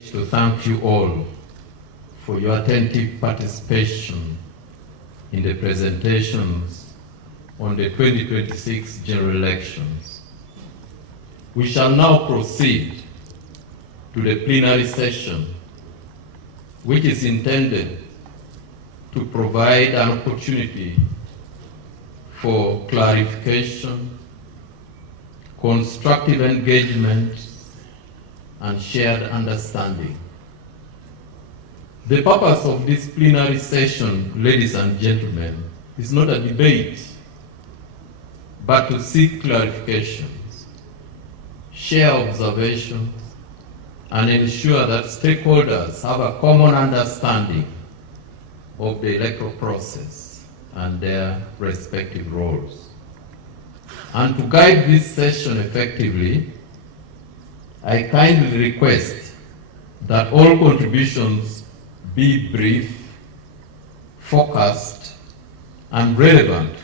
To thank you all for your attentive participation in the presentations on the 2026 general elections. We shall now proceed to the plenary session, which is intended to provide an opportunity for clarification, constructive engagement, and shared understanding. The purpose of this plenary session, ladies and gentlemen, is not a debate, but to seek clarifications, share observations, and ensure that stakeholders have a common understanding of the electoral process and their respective roles. And to guide this session effectively, I kindly request that all contributions be brief, focused, and relevant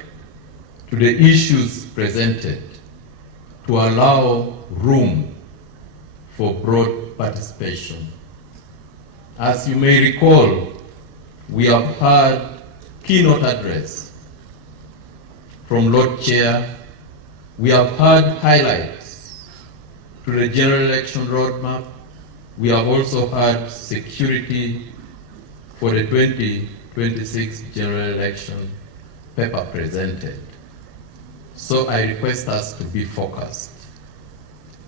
to the issues presented to allow room for broad participation. As you may recall, we have heard keynote address from Lord Chair. We have heard highlights to the general election roadmap. We have also had security for the 2026 general election paper presented. So I request us to be focused.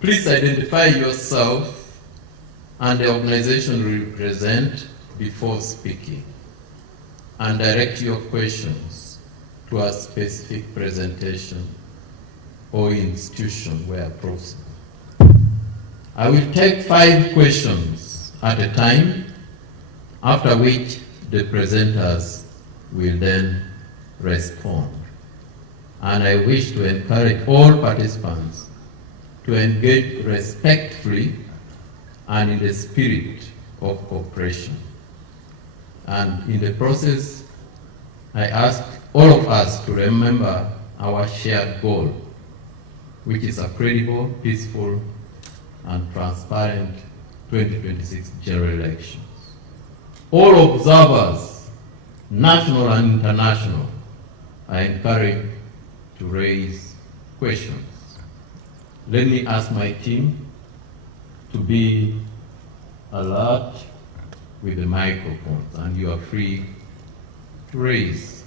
Please identify yourself and the organization you represent before speaking, and direct your questions to a specific presentation or institution where possible. I will take 5 questions at a time, after which the presenters will then respond. And I wish to encourage all participants to engage respectfully and in the spirit of cooperation. And in the process, I ask all of us to remember our shared goal, which is a credible, peaceful, and transparent 2026 general elections. All observers, national and international, are encouraged to raise questions. Let me ask my team to be alert with the microphones, and you are free to raise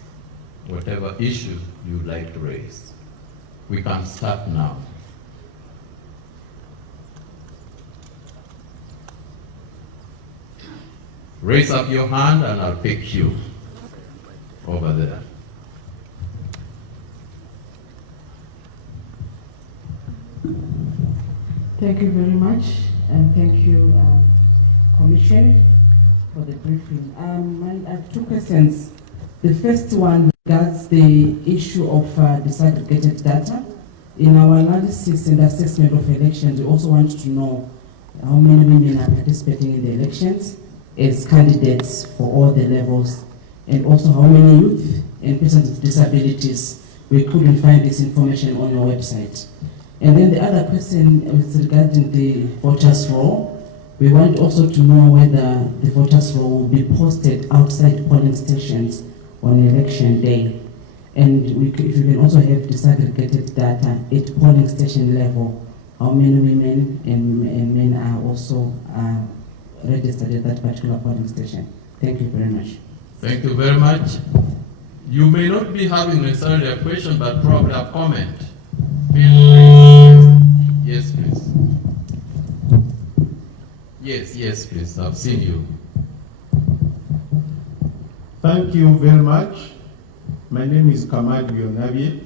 whatever issue you'd like to raise. We can start now. Raise up your hand and I'll pick you over there. Thank you very much, and thank you, Commission, for the briefing. I have 2 questions. The first one regards the issue of disaggregated data. In our analysis and assessment of elections, we also want to know how many women are participating in the elections as candidates for all the levels, and also how many youth and persons with disabilities. We couldn't find this information on your website. And then the other question is regarding the voters' roll. We want also to know whether the voters' roll will be posted outside polling stations on election day. And if you can also have disaggregated data at polling station level, how many women and men are also registered at that particular polling station. Thank you very much. Thank you very much. You may not be having necessarily a question, but probably a comment. Feel free. Yes, please. Yes, please. I've seen you. Thank you very much. My name is Kamadi Yonabi.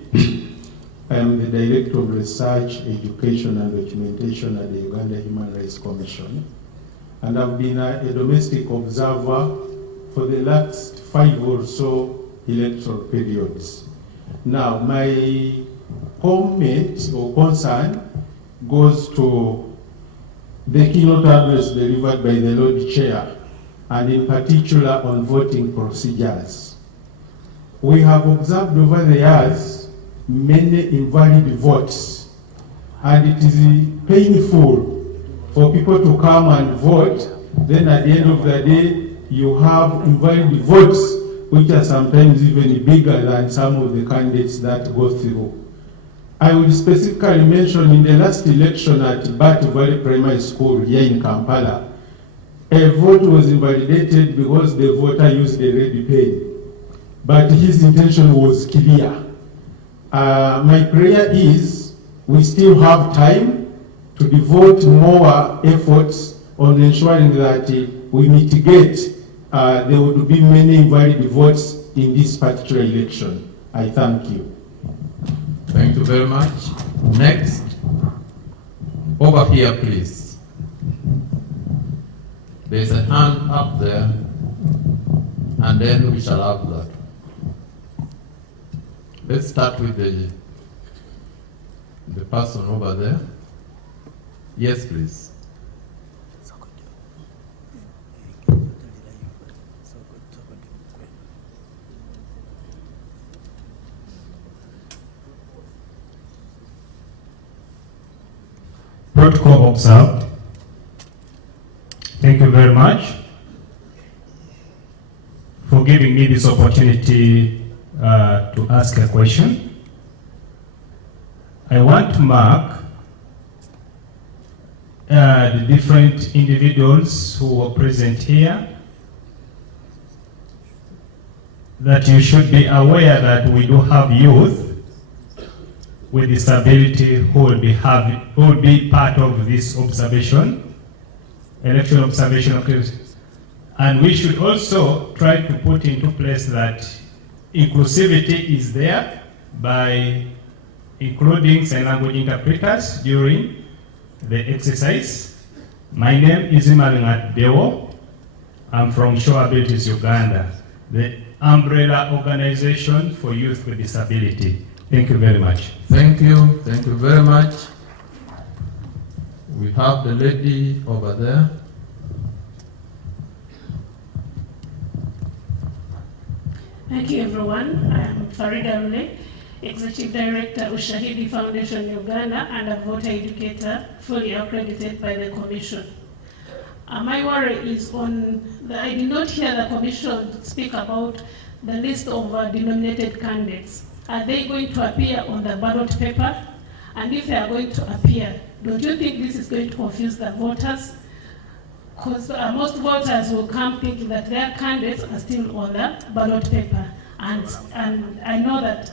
I am the Director of Research, Education and Documentation at the Uganda Human Rights Commission. And I've been a domestic observer for the last 5 or so electoral periods. Now, my comment or concern goes to the keynote address delivered by the Lord Chair, and in particular on voting procedures. We have observed over the years many invalid votes, and it is painful for people to come and vote then at the end of the day, you have invalid votes, which are sometimes even bigger than some of the candidates that go through. I will specifically mention in the last election at Batu Valley Primary School here in Kampala, a vote was invalidated because the voter used a red pen, but his intention was clear. My prayer is we still have time to devote more efforts on ensuring that we mitigate there would be many invalid votes in this particular election. I thank you. Thank you very much. Next, over here, please. There's a hand up there, and then we shall have that. Let's start with the person over there. Yes, please. Protocol observed. Thank you very much for giving me this opportunity to ask a question. I want to mark the different individuals who were present here, that you should be aware that we do have youth with disability who will be part of this observation, election observation, and we should also try to put into place that inclusivity is there by including sign language interpreters during the exercise. My name is Imalingat Dewo. I'm from Show Abilities Uganda, the umbrella organization for youth with disability. Thank you very much. Thank you. Thank you very much. We have the lady over there. Thank you, everyone. I am Farida Rule, Executive Director, Ushahidi Foundation Uganda, and a voter educator fully accredited by the Commission. My worry is on I did not hear the Commission speak about the list of denominated candidates. Are they going to appear on the ballot paper? And if they are going to appear, don't you think this is going to confuse the voters? Because most voters will come thinking that their candidates are still on the ballot paper. And I know that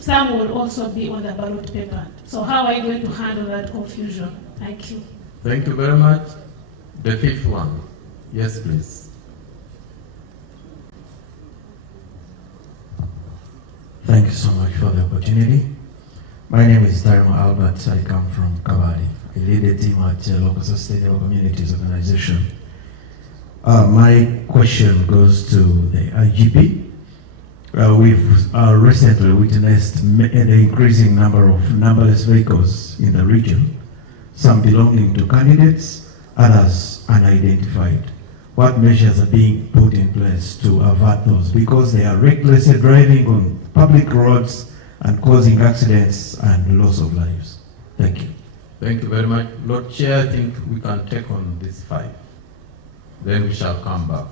some will also be on the ballot paper. So how are you going to handle that confusion? Thank you. Thank you very much. The fifth one. Yes, please. Thank you so much for the opportunity. My name is Darima Albert. I come from Kabadi. I lead a team at Local Sustainable Communities Organization. My question goes to the IGP. We've recently witnessed an increasing number of numberless vehicles in the region, some belonging to candidates, others unidentified. What measures are being put in place to avert those? Because they are recklessly driving on public roads and causing accidents and loss of lives. Thank you. Thank you very much. Lord Chair, I think we can take on these 5. Then we shall come back.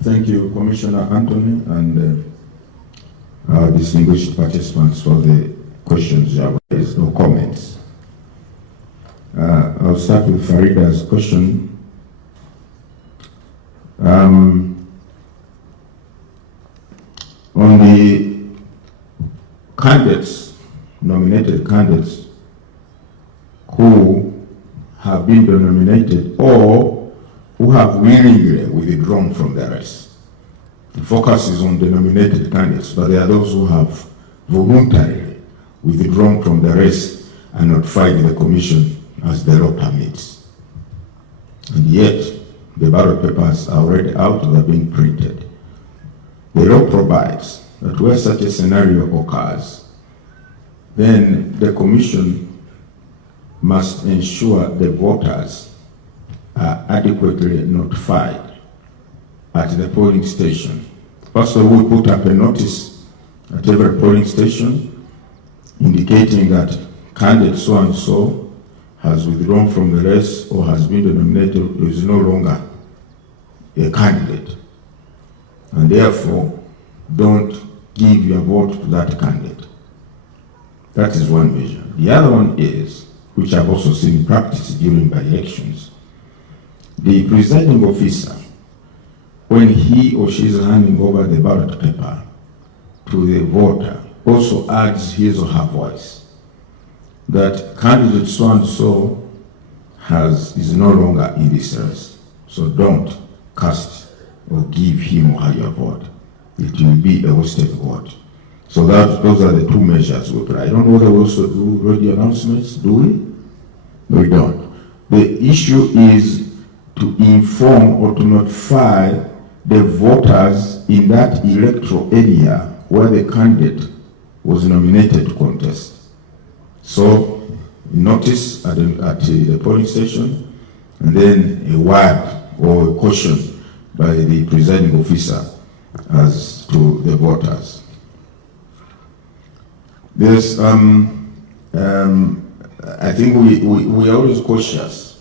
Thank you, Commissioner Anthony, and distinguished participants for the questions you have raised. No comments. I'll start with Farida's question. On the candidates, nominated candidates, who have been denominated or who have willingly withdrawn from the race. The focus is on the nominated candidates, but there are those who have voluntarily withdrawn from the race and notified the Commission as the law permits. and yet the ballot papers are already out, they're being printed. The law provides that where such a scenario occurs, then the commission must ensure the voters are adequately notified at the polling station. First of all, we put up a notice at every polling station indicating that candidate so-and-so has withdrawn from the race or has been denominated, is no longer a candidate, and therefore don't give your vote to that candidate. That is one measure. The other one is, which I've also seen in practice during by-elections, the presiding officer, when he or she is handing over the ballot paper to the voter, also adds his or her voice that candidate so-and-so is no longer in this race, so don't cast or give him or her your vote. It will be a wasted vote. So those are the two measures we put. I don't know whether we also do radio announcements, do we? We don't. The issue is to inform or to notify the voters in that electoral area where the candidate was nominated to contest. So, notice at the polling station, and then a word or a caution by the presiding officer as to the voters. There's, I think we are always cautious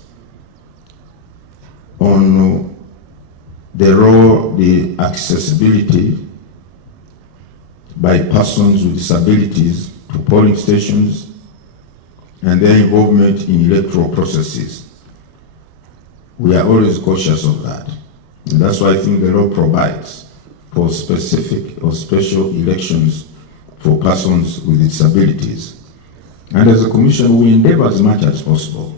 on the role, the accessibility by persons with disabilities to polling stations and their involvement in electoral processes. We are always cautious of that. And that's why I think the law provides for specific or special elections for persons with disabilities. And as a commission, we endeavor as much as possible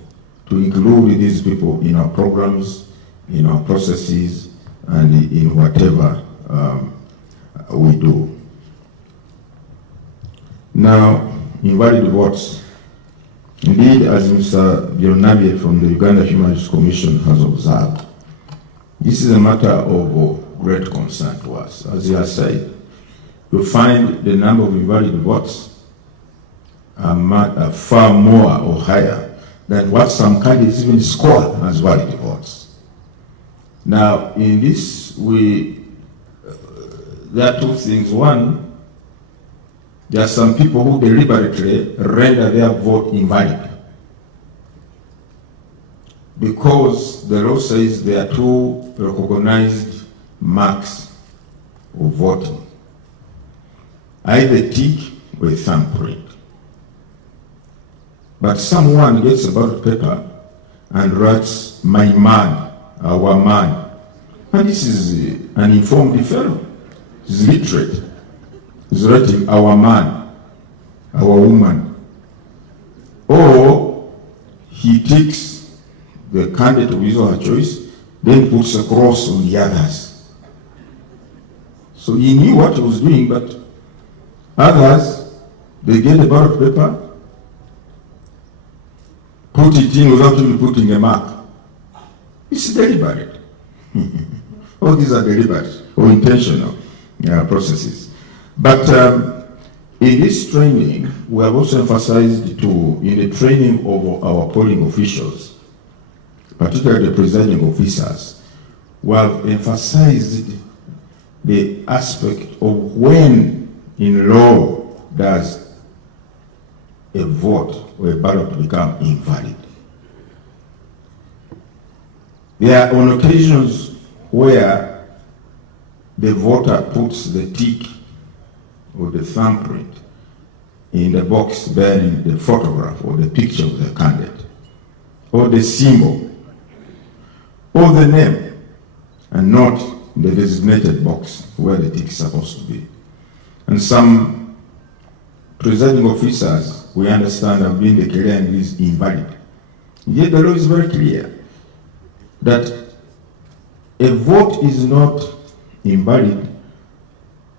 to include these people in our programs, in our processes, and in whatever we do. Now, invalid votes. Indeed, as Mr. Bionabie from the Uganda Human Rights Commission has observed, this is a matter of great concern to us. As he has said, you find the number of invalid votes are far more or higher than what some candidates even score as valid votes. Now, in this, there are two things. One, there are some people who deliberately render their vote invalid because the law says there are two recognized marks of voting, either tick or a thumbprint. But someone gets a ballot paper and writes, "My man," "our man," and this is an informed fellow. He's literate. He's writing "our man," "our woman," or he takes the candidate of his or her choice, then puts a cross on the others. So he knew what he was doing, but others, they get the ballot paper, put it in without even putting a mark. It's deliberate. All these are deliberate or intentional processes. But in this training, we have also emphasized in the training of our polling officials, particularly the presiding officers, we have emphasized the aspect of when in law does a vote or a ballot become invalid. There are on occasions where the voter puts the tick or the thumbprint in the box bearing the photograph or the picture of the candidate, or the symbol, or the name, and not the designated box where the tick is supposed to be. And some presiding officers, we understand, have been declaring this invalid. Yet the law is very clear that a vote is not invalid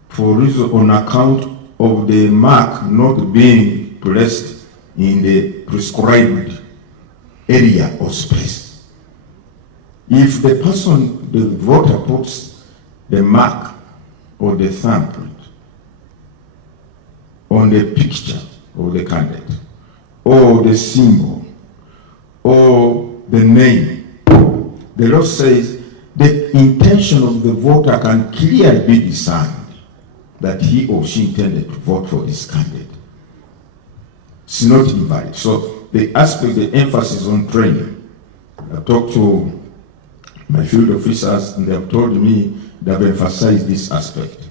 for reason on account of the mark not being placed in the prescribed area or space. If the person, the voter, puts the mark or the thumbprint on the picture of the candidate, or the symbol, or the name, the law says the intention of the voter can clearly be discerned that he or she intended to vote for this candidate. It's not invalid. So the aspect, the emphasis on training, I've talked to my field officers and they have told me they have emphasized this aspect,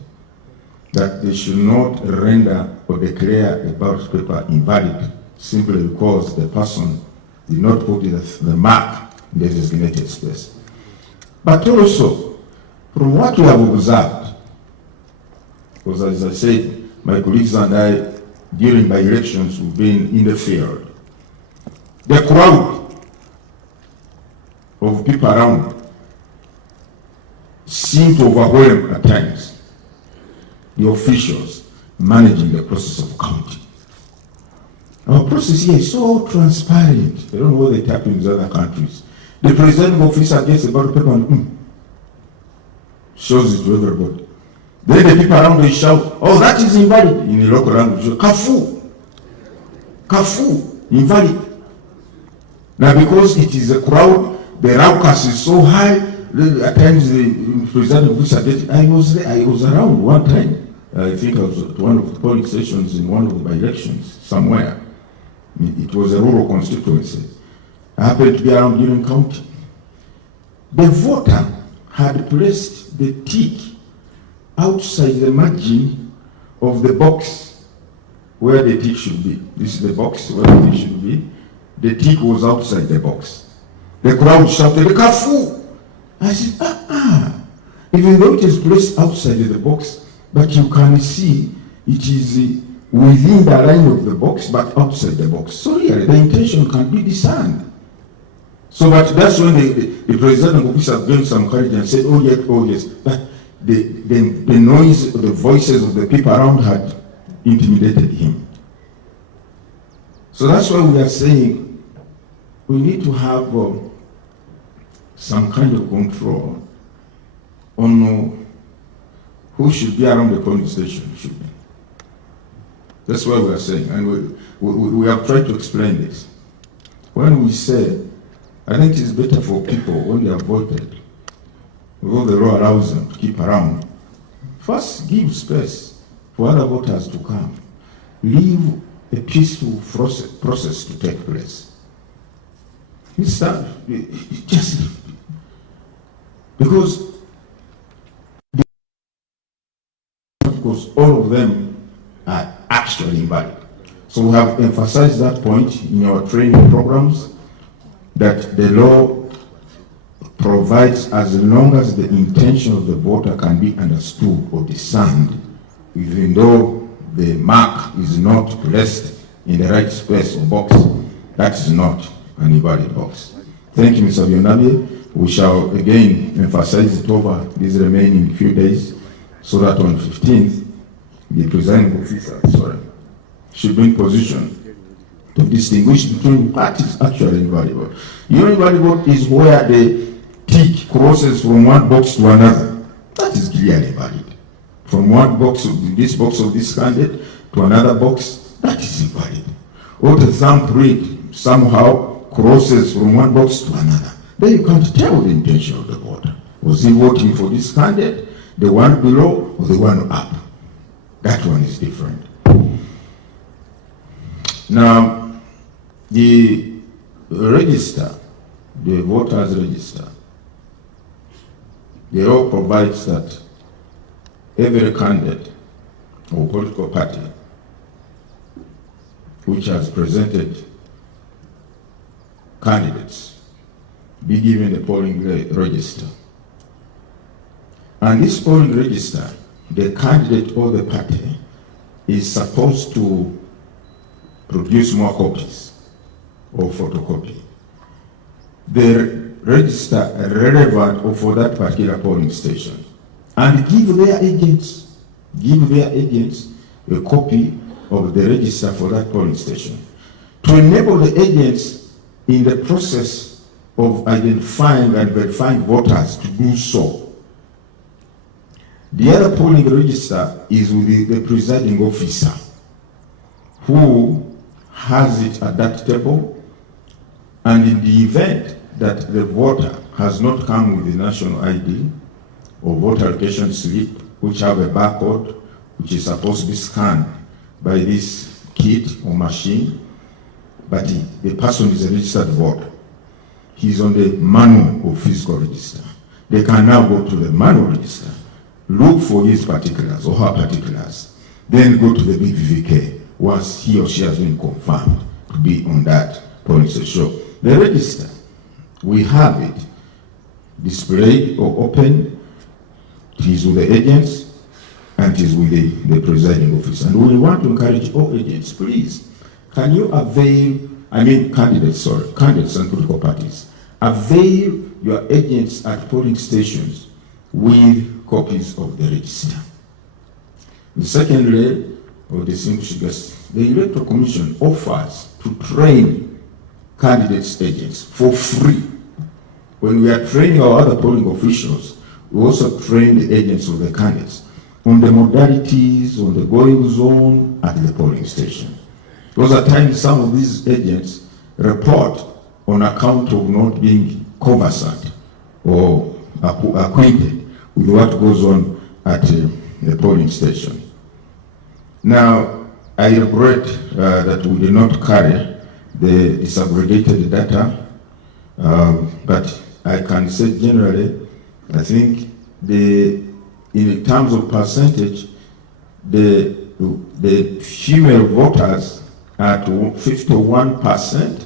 that they should not render or declare a ballot paper invalid simply because the person did not put the mark in the designated space. But also, from what we have observed, because as I said, my colleagues and I, during my elections, we've been in the field. The crowd of people around seem to overwhelm at times the officials managing the process of counting. Our process here is so transparent. I don't know what they tap in other countries. The presiding officer gets a ballot paper and shows it to everybody. Then the people around they shout, "Oh, that is invalid," in the local language. Kafu, kafu, invalid. Now, because it is a crowd, the raucous is so high. At times, the presiding officer gets. I was around one time. I think I was at one of the polling stations in one of the by-elections somewhere. It was a rural constituency. I happened to be around during counting. The voter had placed the tick outside the margin of the box where the tick should be. This is the box where the tick should be. The tick was outside the box. The crowd shouted, "Kafu!" I said, even though it is placed outside the box, but you can see it is within the line of the box, but outside the box. So really, the intention can be discerned. So, but that's when the presiding officer gained some courage and said, "Oh yes." But the noise, the voices of the people around had intimidated him. So that's why we are saying we need to have some kind of control on who should be around the polling station. That's why we are saying, and we have tried to explain this. When we say, I think it is better for people when they are voted, although the law allows them to keep around, first give space for other voters to come. Leave a peaceful process to take place. It's just because all of them are actually invalid. So we have emphasized that point in our training programs, that the law provides as long as the intention of the voter can be understood or discerned, even though the mark is not placed in the right space or box, that is not an invalid box. Thank you, Mr. Bionabi. We shall again emphasize it over these remaining few days, so that on 15th, the presiding officer, should be in position to distinguish between what is actually invaluable. Invaluable is where the tick crosses from one box to another. That is clearly valid. From one box of this candidate to another box, that is invalid. Or the thumbprint somehow crosses from one box to another. Then you can't tell the intention of the voter. Was he voting for this candidate, the one below, or the one up? That one is different. Now, the register, the voters register, the law provides that every candidate or political party which has presented candidates be given a polling register. And this polling register, the candidate or the party is supposed to produce more copies or photocopy. The register relevant for that particular polling station, and give their agents a copy of the register for that polling station, to enable the agents in the process of identifying and verifying voters to do so. The other polling register is with the presiding officer, who has it at that table, and in the event that the voter has not come with the national ID or voter allocation slip, which have a barcode, which is supposed to be scanned by this kit or machine, but the person is a registered voter. He's on the manual of physical register. They can now go to the manual register, look for his particulars or her particulars, then go to the BVK once he or she has been confirmed to be on that policy show. The register, we have it displayed or open. It is with the agents and it is with the presiding officer. And we want to encourage all agents, please, can you avail, candidates and political parties, avail your agents at polling stations with copies of the register. And secondly, or distinguished guests, the Electoral Commission offers to train candidates' agents for free. When we are training our other polling officials, we also train the agents of the candidates on the modalities, on the going zone at the polling station. Because at times some of these agents report on account of not being conversant or acquainted with what goes on at the polling station. Now, I regret that we did not carry the disaggregated data, but I can say generally, I think in terms of percentage, the female voters at 51%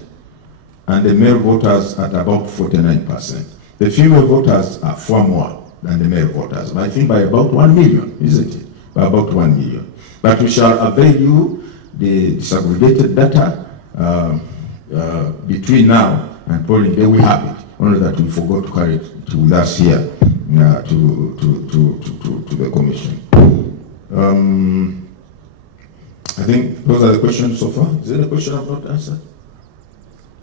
and the male voters at about 49%. The female voters are far more than the male voters, but I think by about 1 million, isn't it? By about 1 million. But we shall avail you the disaggregated data between now and polling day. We have it, only that we forgot to carry it with us here to the commission. I think those are the questions so far. Is there a question I've not answered?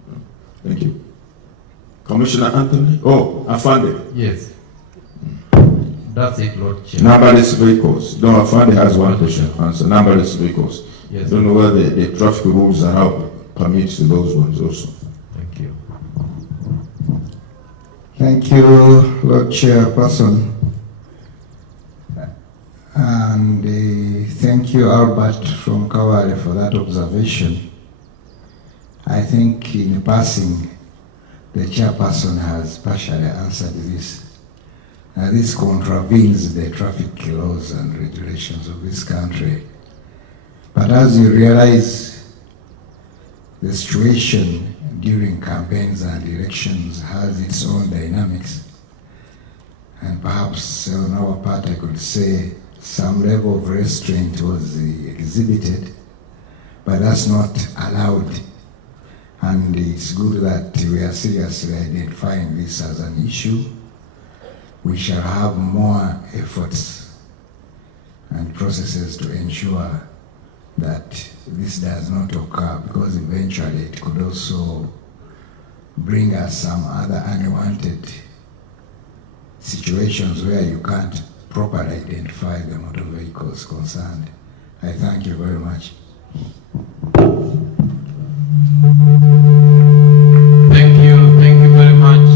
No. Thank you. Commissioner Anthony? Oh, Afande. Yes. That's it, Lord Chair. Numberless vehicles. No, Afande has one question. Answer. Numberless vehicles. Yes. I don't know whether the traffic rules are how permits those ones also. Thank you. Thank you, Lord Chairperson. And thank you, Albert from Kawale, for that observation. I think in passing, the chairperson has partially answered this. This contravenes the traffic laws and regulations of this country. But as you realize, the situation during campaigns and elections has its own dynamics. And perhaps on our part, I could say some level of restraint was exhibited, but that's not allowed. And it's good that we are seriously identifying this as an issue. We shall have more efforts and processes to ensure that this does not occur, because eventually it could also bring us some other unwanted situations where you can't properly identify the motor vehicles concerned. I thank you very much. Thank you very much,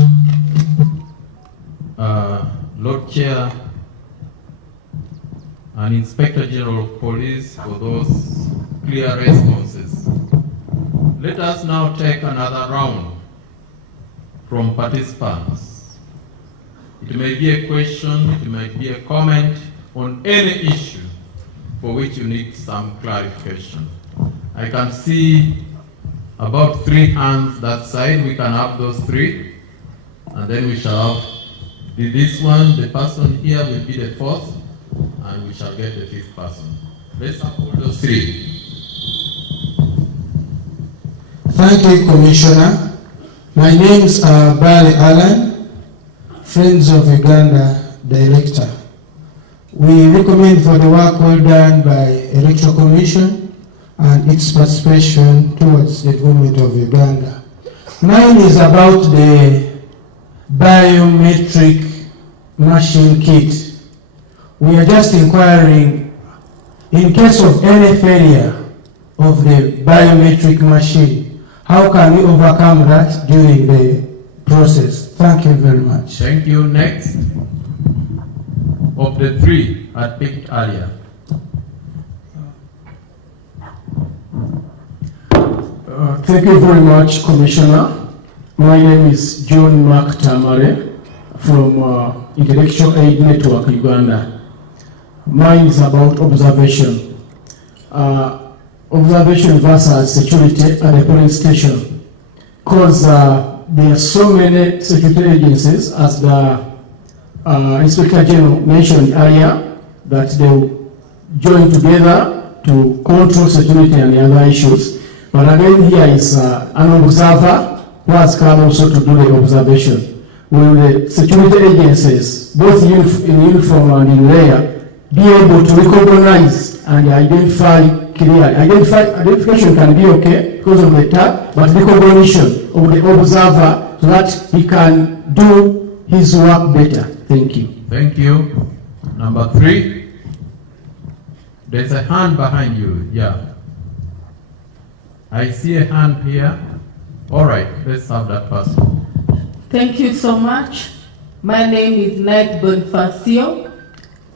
Lord Chair and Inspector General of Police, for those clear responses. Let us now take another round from participants. It may be a question, it may be a comment on any issue for which you need some clarification. I can see about 3 hands that side. We can have those 3, and then we shall have this one. The person here will be the 4th, and we shall get the 5th person. Let's have all those 3. Thank you, Commissioner. My name is Bradley Allen, Friends of Uganda Director. We recommend for the work well done by Electoral Commission and its participation towards the development of Uganda. Mine is about the biometric machine kit. We are just inquiring, in case of any failure of the biometric machine, how can we overcome that during the process? Thank you very much. Thank you. Next. Of the three I picked earlier. Thank you very much, Commissioner. My name is John Mark Tamale from Intellectual Aid Network, Uganda. Mine is about observation. Observation versus security at the polling station. Because there are so many security agencies, as the Inspector General mentioned earlier, that they will join together to control security and the other issues. But again, here is an observer who has come also to do the observation. Will the security agencies, both in uniform and in layer, be able to recognize and identify clearly? Identification can be okay because of the tag, but recognition of the observer so that he can do his work better. Thank you. Thank you. Number 3. There's a hand behind you. Yeah. I see a hand here. All right, let's have that person. Thank you so much. My name is Knight Bonifacio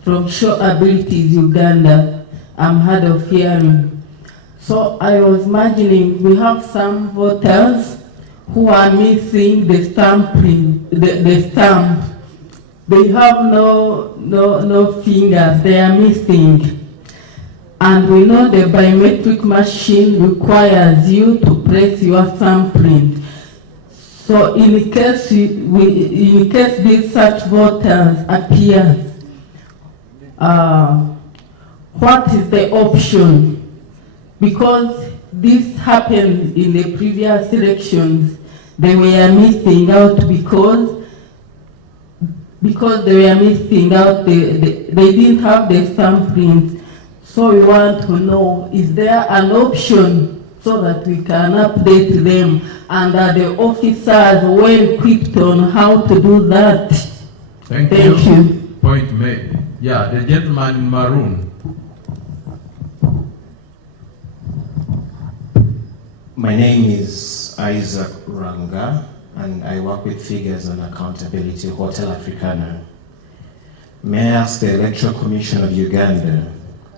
from Show Abilities, Uganda. I'm head of hearing. So I was imagining we have some voters who are missing the stamping, the stamp. They have no fingers, they are missing. And we know the biometric machine requires you to press your thumbprint. So in case these such voters appear, what is the option? Because this happened in the previous elections. They were missing out because they were missing out, they didn't have the thumbprint. So we want to know, is there an option so that we can update them, and are the officers well equipped on how to do that? Thank you. Point made. Yeah, the gentleman in maroon. My name is Isaac Ranga, and I work with Figures and Accountability, Hotel Africana. May I ask the Electoral Commission of Uganda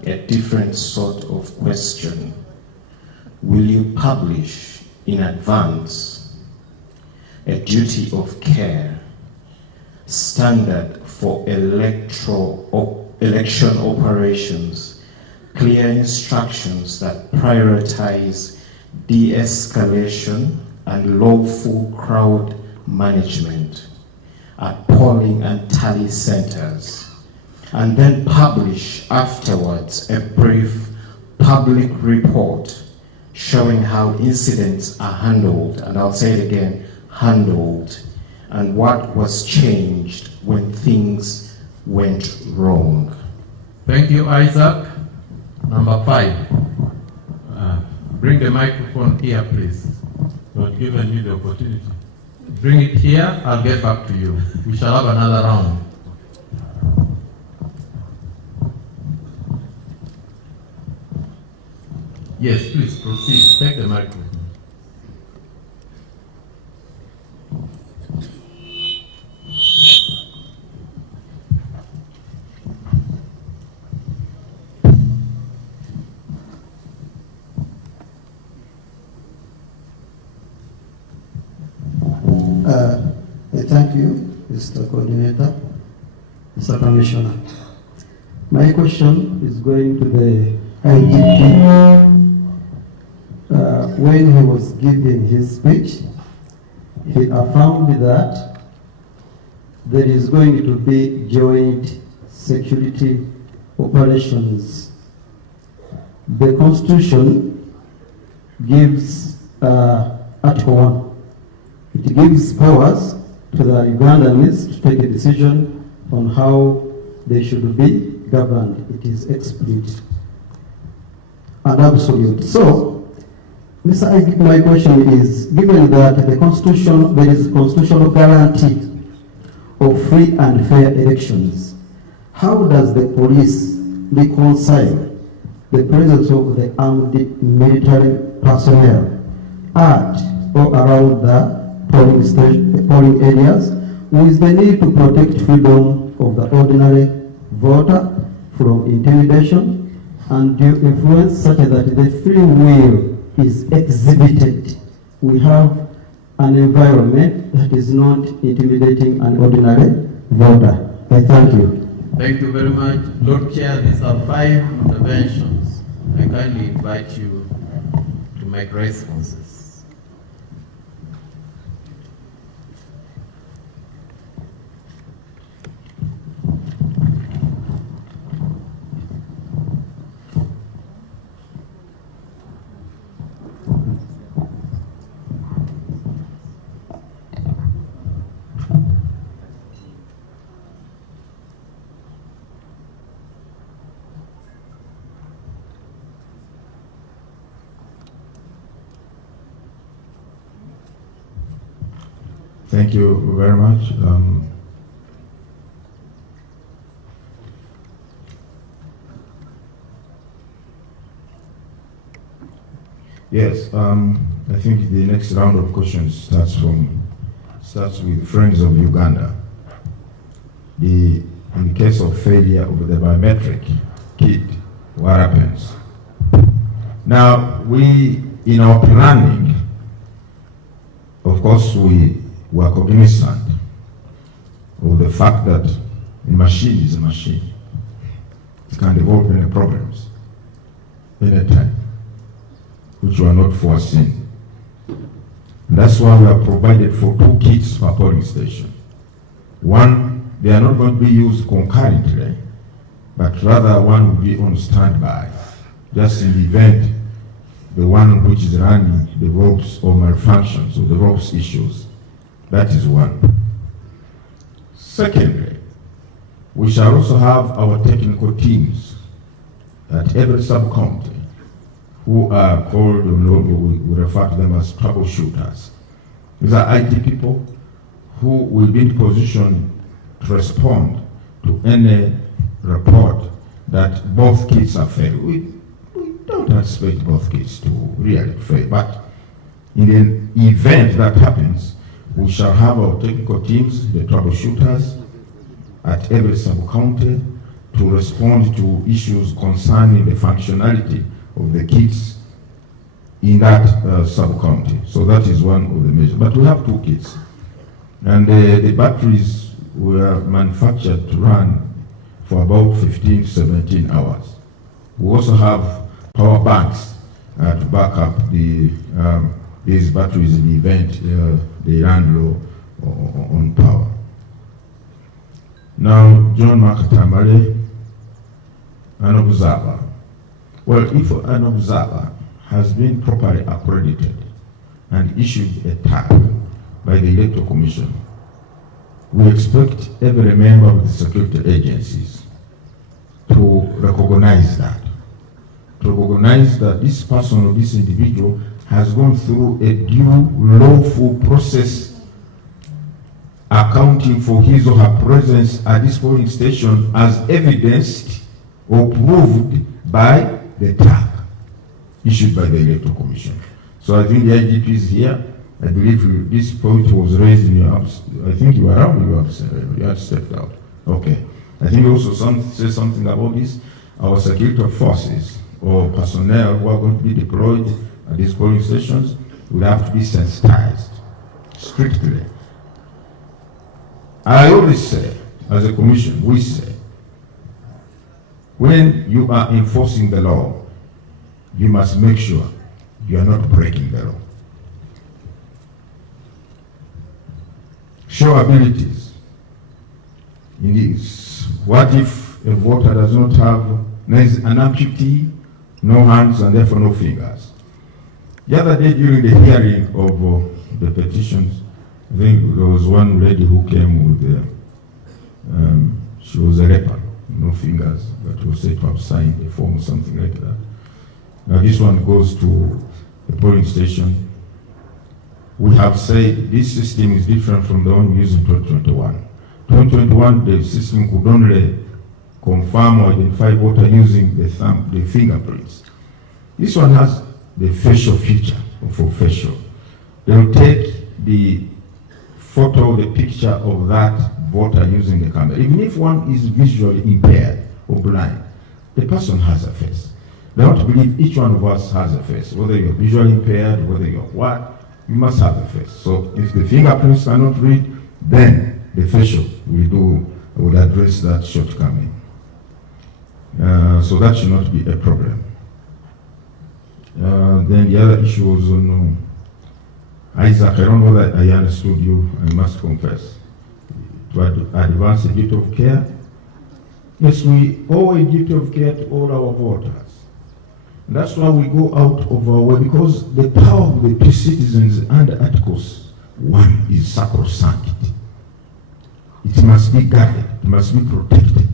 a different sort of question? Will you publish in advance a duty of care standard for election operations, clear instructions that prioritize de-escalation and lawful crowd management at polling and tally centers, and then publish afterwards a brief public report showing how incidents are handled, and I'll say it again, handled, and what was changed when things went wrong? Thank you, Isaac. Number 5. Bring the microphone here, please. Not given you the opportunity. Bring it here, I'll get back to you. We shall have another round. Yes, please proceed. Take the microphone. Thank you, Mr. Coordinator, Mr. Commissioner. My question is going to the IGP. When he was giving his speech, he affirmed that there is going to be joint security operations. The Constitution gives Article 1. It gives powers to the Ugandans to take a decision on how they should be governed. It is explicit and absolute. So, Mr. IGP, my question is, given that there is a constitutional guarantee of free and fair elections, how does the police reconcile the presence of the armed military personnel at or around the polling areas with the need to protect freedom of the ordinary voter from intimidation and due influence such that the free will is exhibited? We have an environment that is not intimidating an ordinary voter. I thank you. Thank you very much. Lord Chair, these are 5 interventions. I kindly invite you to make responses. Thank you very much. Yes, I think the next round of questions starts with Friends of Uganda. In the case of failure of the biometric kit, what happens? Now, in our planning, of course, we were cognizant of the fact that a machine is a machine. It can develop any problems anytime, which were not foreseen. And that's why we have provided for 2 kits per polling station. One, they are not going to be used concurrently, but rather one will be on standby, just in the event the one which is running develops or malfunctions or develops issues. That is one. Secondly, we shall also have our technical teams at every sub-county who are called, we refer to them as troubleshooters. These are IT people who will be in position to respond to any report that both kits are failed. We don't anticipate both kits to really fail, but in an event that happens, we shall have our technical teams, the troubleshooters, at every sub-county to respond to issues concerning the functionality of the kits in that sub-county. So that is one of the measures. But we have 2 kits. And the batteries were manufactured to run for about 15 to 17 hours. We also have power banks to back up these batteries in the event they run low on power. Now, John Makatamale, an observer. Well, if an observer has been properly accredited and issued a tag by the Electoral Commission, we expect every member of the security agencies to recognize that. To recognize that this person or this individual has gone through a due lawful process accounting for his or her presence at this polling station as evidenced or proved by the tag issued by the Electoral Commission. So I think the IGP is here. I believe this point was raised in your absence. I think you were around, you had stepped out. Okay. I think also say something about this. Our security forces or personnel who are going to be deployed at these polling stations will have to be sensitized strictly. I always say, as a commission, we say, when you are enforcing the law, you must make sure you are not breaking the law. Show abilities. In this, what if a voter does not have an amputee, no hands, and therefore no fingers? The other day during the hearing of the petitions, I think there was one lady who came with, she was a leper, no fingers, but was said to have signed a form or something like that. Now this one goes to a polling station, we have said this system is different from the one we used in 2021. 2021, the system could only confirm or identify voter using the fingerprints. This one has the facial feature for facial. They will take the photo, the picture of that voter using the camera. Even if one is visually impaired or blind, the person has a face. They don't believe each one of us has a face, whether you're visually impaired, whether you're what, you must have a face. So if the fingerprints cannot read, then the facial will address that shortcoming. So that should not be a problem. Then the other issue was on Isaac. I don't know that I understood you, I must confess. To advance a duty of care. Yes, we owe a duty of care to all our voters. And that's why we go out of our way, because the power of the peace citizens under Articles 1 is sacrosanct. It must be guarded, it must be protected.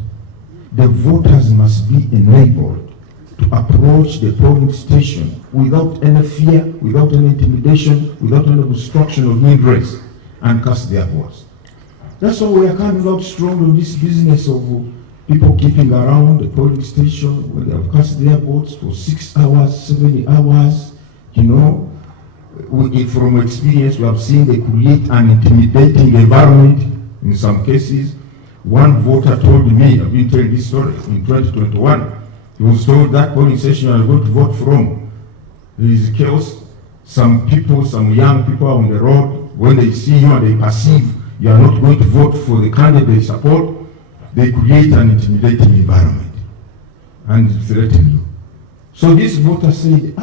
The voters must be enabled to approach the polling station without any fear, without any intimidation, without any obstruction of hindrance, and cast their votes. That's why we are coming out strong on this business of people keeping around the polling station when they have cast their votes for 6 hours, 7 hours. You know, from experience, we have seen they create an intimidating environment in some cases. One voter told me, I've been telling this story, in 2021, he was told that polling station I was going to vote from, there is chaos. Some people, some young people on the road, when they see you and they perceive you are not going to vote for the candidate they support, they create an intimidating environment and threaten you. So this voter said,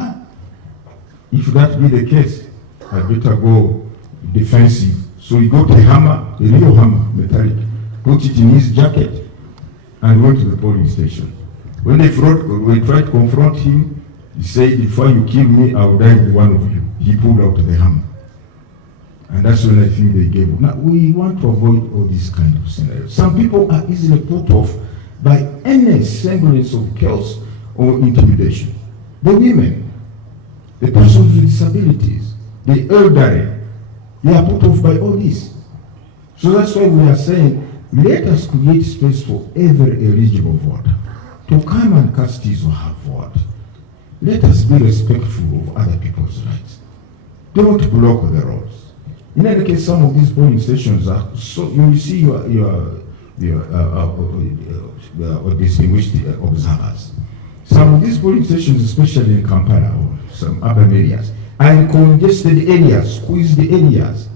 if that be the case, I better go defensive. So he got a hammer, a real hammer, metallic, put it in his jacket, and went to the polling station. When they tried to confront him, he said, before you kill me, I will die with one of you. He pulled out the hammer. And that's when I think they gave up. Now, we want to avoid all these kind of scenarios. Some people are easily put off by any semblance of chaos or intimidation. The women, the persons with disabilities, the elderly, they are put off by all this. So that's why we are saying, let us create space for every eligible voter to come and cast his or her vote. Let us be respectful of other people's rights. Don't block the roads. In any case, some of these polling stations are so, you will see your distinguished observers. Some of these polling stations, especially in Kampala or some urban areas, are in congested areas, squeezed areas,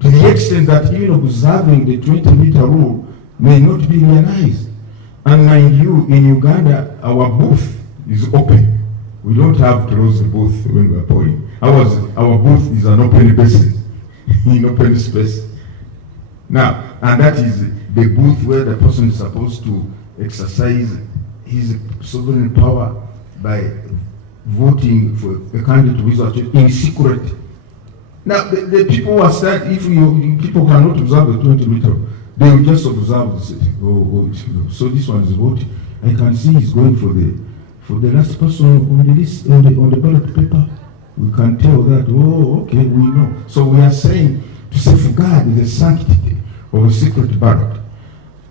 to the extent that even observing the 20-meter rule may not be realized. And mind you, in Uganda, our booth is open. We don't have to close the booth when we are polling. Our booth is an open basin, in open space. Now, and that is the booth where the person is supposed to exercise his sovereign power by voting for a candidate who is in secret. Now, the people are saying, if people cannot observe the 20-meter, they will just observe the city. So this one is voting. I can see he's going for the last person on the list, on the ballot paper. We can tell that, okay, we know. So we are saying to safeguard the sanctity of a secret ballot,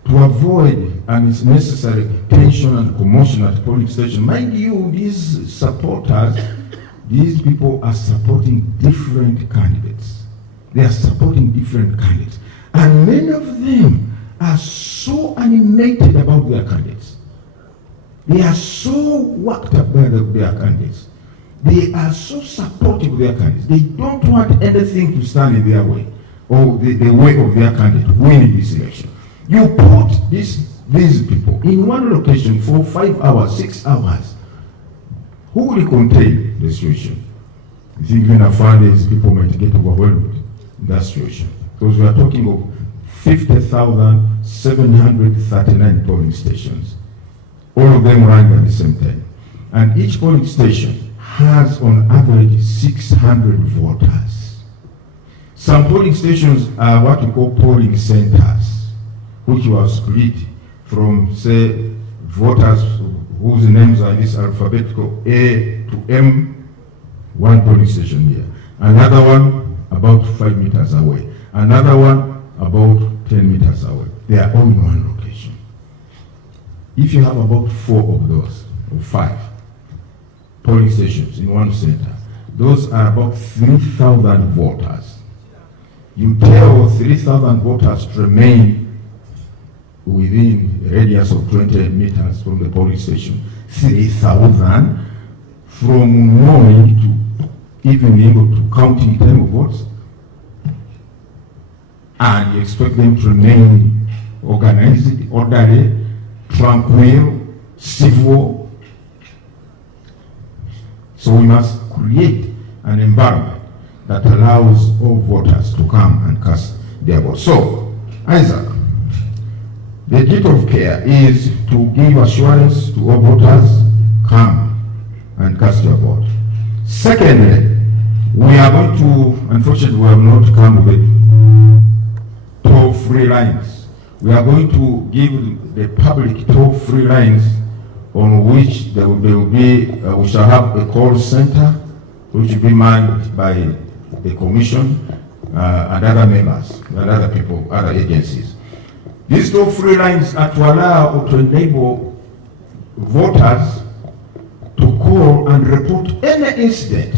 to avoid unnecessary tension and commotion at the polling station. Mind you, these supporters, these people are supporting different candidates. They are supporting different candidates. And many of them are so animated about their candidates. They are so worked up by their candidates. They are so supportive of their candidates. They don't want anything to stand in their way, or the way of their candidate winning this election. You put these people in one location for 5 hours, 6 hours. Who will contain the situation? You think even a fund these people might get overwhelmed in that situation? Because we are talking of 50,739 polling stations. All of them running at the same time. And each polling station has on average 600 voters. Some polling stations are what we call polling centers, which were split from, say, voters whose names are this alphabetical A to M, one police station here. Another one about 5 meters away. Another one about 10 meters away. They are all in one location. If you have about 4 of those, or 5 polling stations in one center, those are about 3,000 voters. You tell 3,000 voters to remain within a radius of 20 meters from the polling station. 3,000 from morning to evening to counting time of votes. And you expect them to remain organized, orderly, tranquil, civil. So we must create an environment that allows all voters to come and cast their vote. So, Isaac, the duty of care is to give assurance to all voters, come and cast your vote. Secondly, we are going to, unfortunately, we have not come with toll-free lines. We are going to give the public toll-free lines on which there will be, we shall have a call center which will be manned by the commission and other members and other people, other agencies. These toll-free lines are to allow or to enable voters to call and report any incident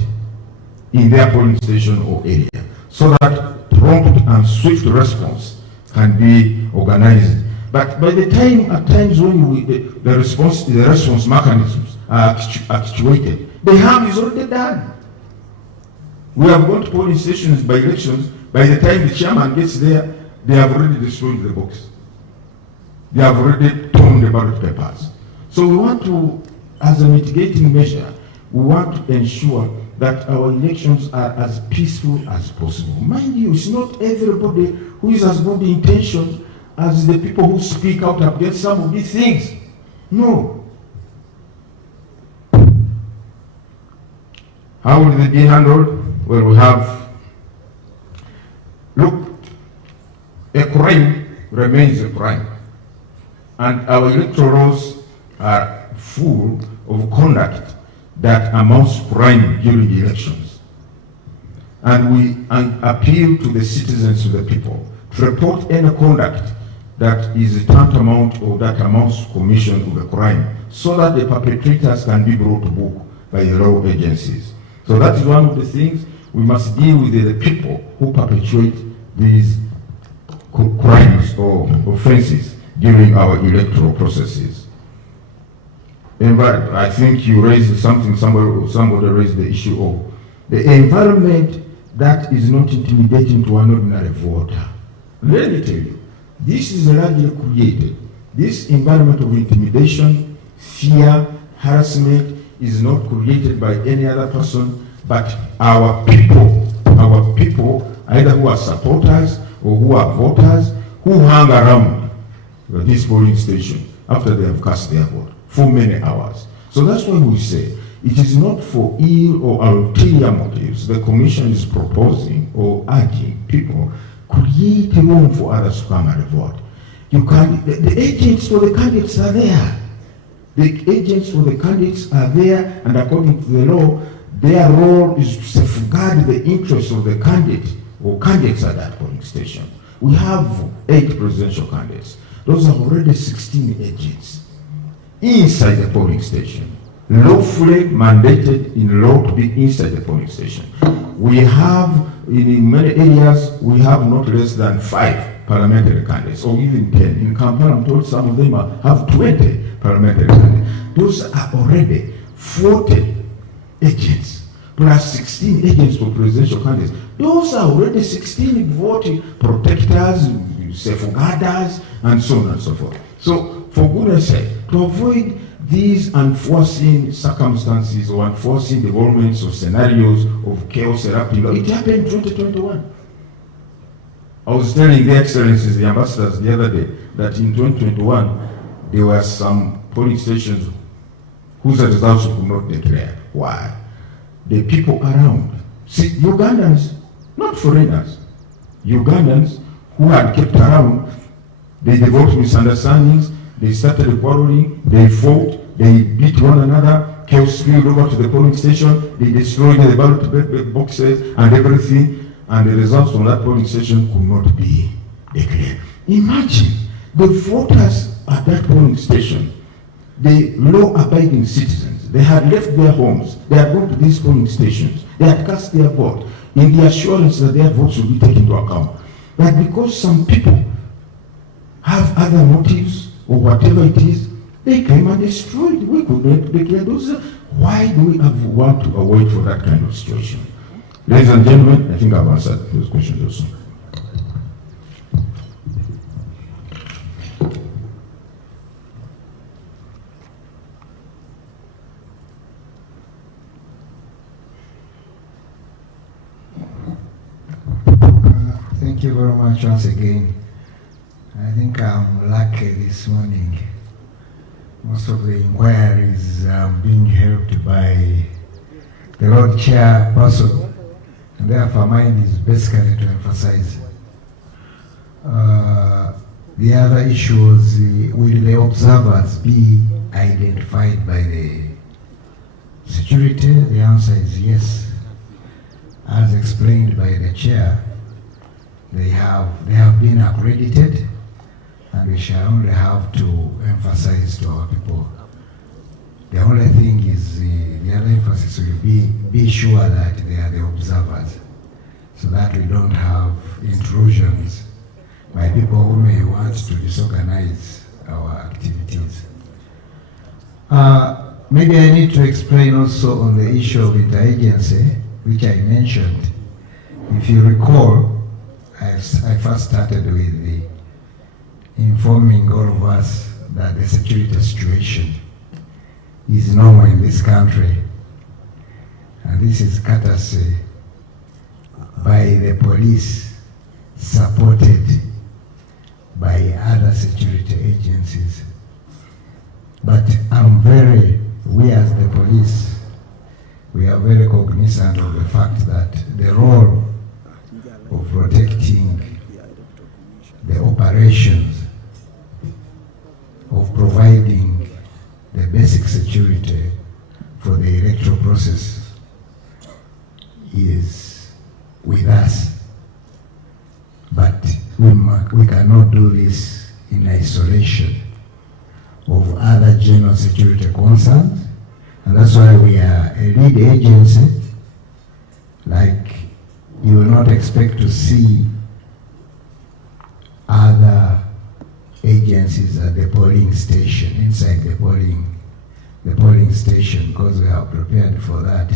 in their polling station or area, so that prompt and swift response can be organized. But by the time, at times when the response mechanisms are actuated, the harm is already done. We have gone to polling stations by elections. By the time the chairman gets there, they have already destroyed the box. They have already torn the ballot papers. So we want to, as a mitigating measure, we want to ensure that our elections are as peaceful as possible. Mind you, it's not everybody who is as good intention as the people who speak out against some of these things. No. How will they be handled? Well, we have, look, a crime remains a crime. And our electoral laws are full of conduct that amounts to crime during the elections. And we appeal to the citizens, to the people, to report any conduct that is tantamount or that amounts to commission of a crime, so that the perpetrators can be brought to book by the law agencies. So that is one of the things we must deal with, the people who perpetuate these crimes or offenses during our electoral processes. I think you raised something, somebody raised the issue of the environment that is not intimidating to an ordinary voter. Let me tell you, this is largely created. This environment of intimidation, fear, harassment is not created by any other person but our people, either who are supporters or who are voters, who hang around this polling station after they have cast their vote for many hours. So that's why we say it is not for ill or ulterior motives the Commission is proposing or urging people create room for others to come and vote. You can, the agents for the candidates are there. The agents for the candidates are there, and according to the law, their role is to safeguard the interests of the candidate or candidates at that polling station. We have 8 presidential candidates. Those are already 16 agents inside the polling station, lawfully mandated in law to be inside the polling station. We have, in many areas, we have not less than 5 parliamentary candidates, or even 10. In Kampala, I'm told some of them have 20 parliamentary candidates. Those are already 40 agents, plus 16 agents for presidential candidates. Those are already 16 voting protectors, safeguarders, and so on and so forth. So, for goodness sake, to avoid these unforeseen circumstances or unforeseen developments or scenarios of chaos erupting, it happened in 2021. I was telling the excellencies, the ambassadors the other day, that in 2021, there were some polling stations whose results could not declare. Why? The people around. See, Ugandans, not foreigners, Ugandans who had kept around, they developed misunderstandings, they started quarreling, they fought, they beat one another, chaos spilled over to the polling station. They destroyed the ballot boxes and everything, and the results from that polling station could not be declared. Imagine the voters at that polling station, the law-abiding citizens, they had left their homes, they had gone to these polling stations, they had cast their vote in the assurance that their votes will be taken into account. But because some people have other motives or whatever it is, they came and destroyed. We could not declare those. Why do we want to avoid for that kind of situation? Ladies and gentlemen, I think I've answered those questions also. Thank you very much once again. I think I'm lucky this morning. Most of the inquiries are being helped by the Lord Chairperson, and therefore mine is basically to emphasize. The other issue was, will the observers be identified by the security? The answer is yes. As explained by the chair, they have been accredited, and we shall only have to emphasize to our people. The only thing is the other emphasis will be sure that they are the observers, so that we don't have intrusions by people who may want to disorganize our activities. Maybe I need to explain also on the issue of interagency, which I mentioned. If you recall, I first started with the informing all of us that the security situation is normal in this country. And this is courtesy by the police, supported by other security agencies. But we as the police, we are very cognizant of the fact that the role of protecting the operations, of providing the basic security for the electoral process is with us. But we cannot do this in isolation of other general security concerns, and that's why we are a lead agency. Like, you will not expect to see other agencies at the polling station, inside the polling station, because we are prepared for that.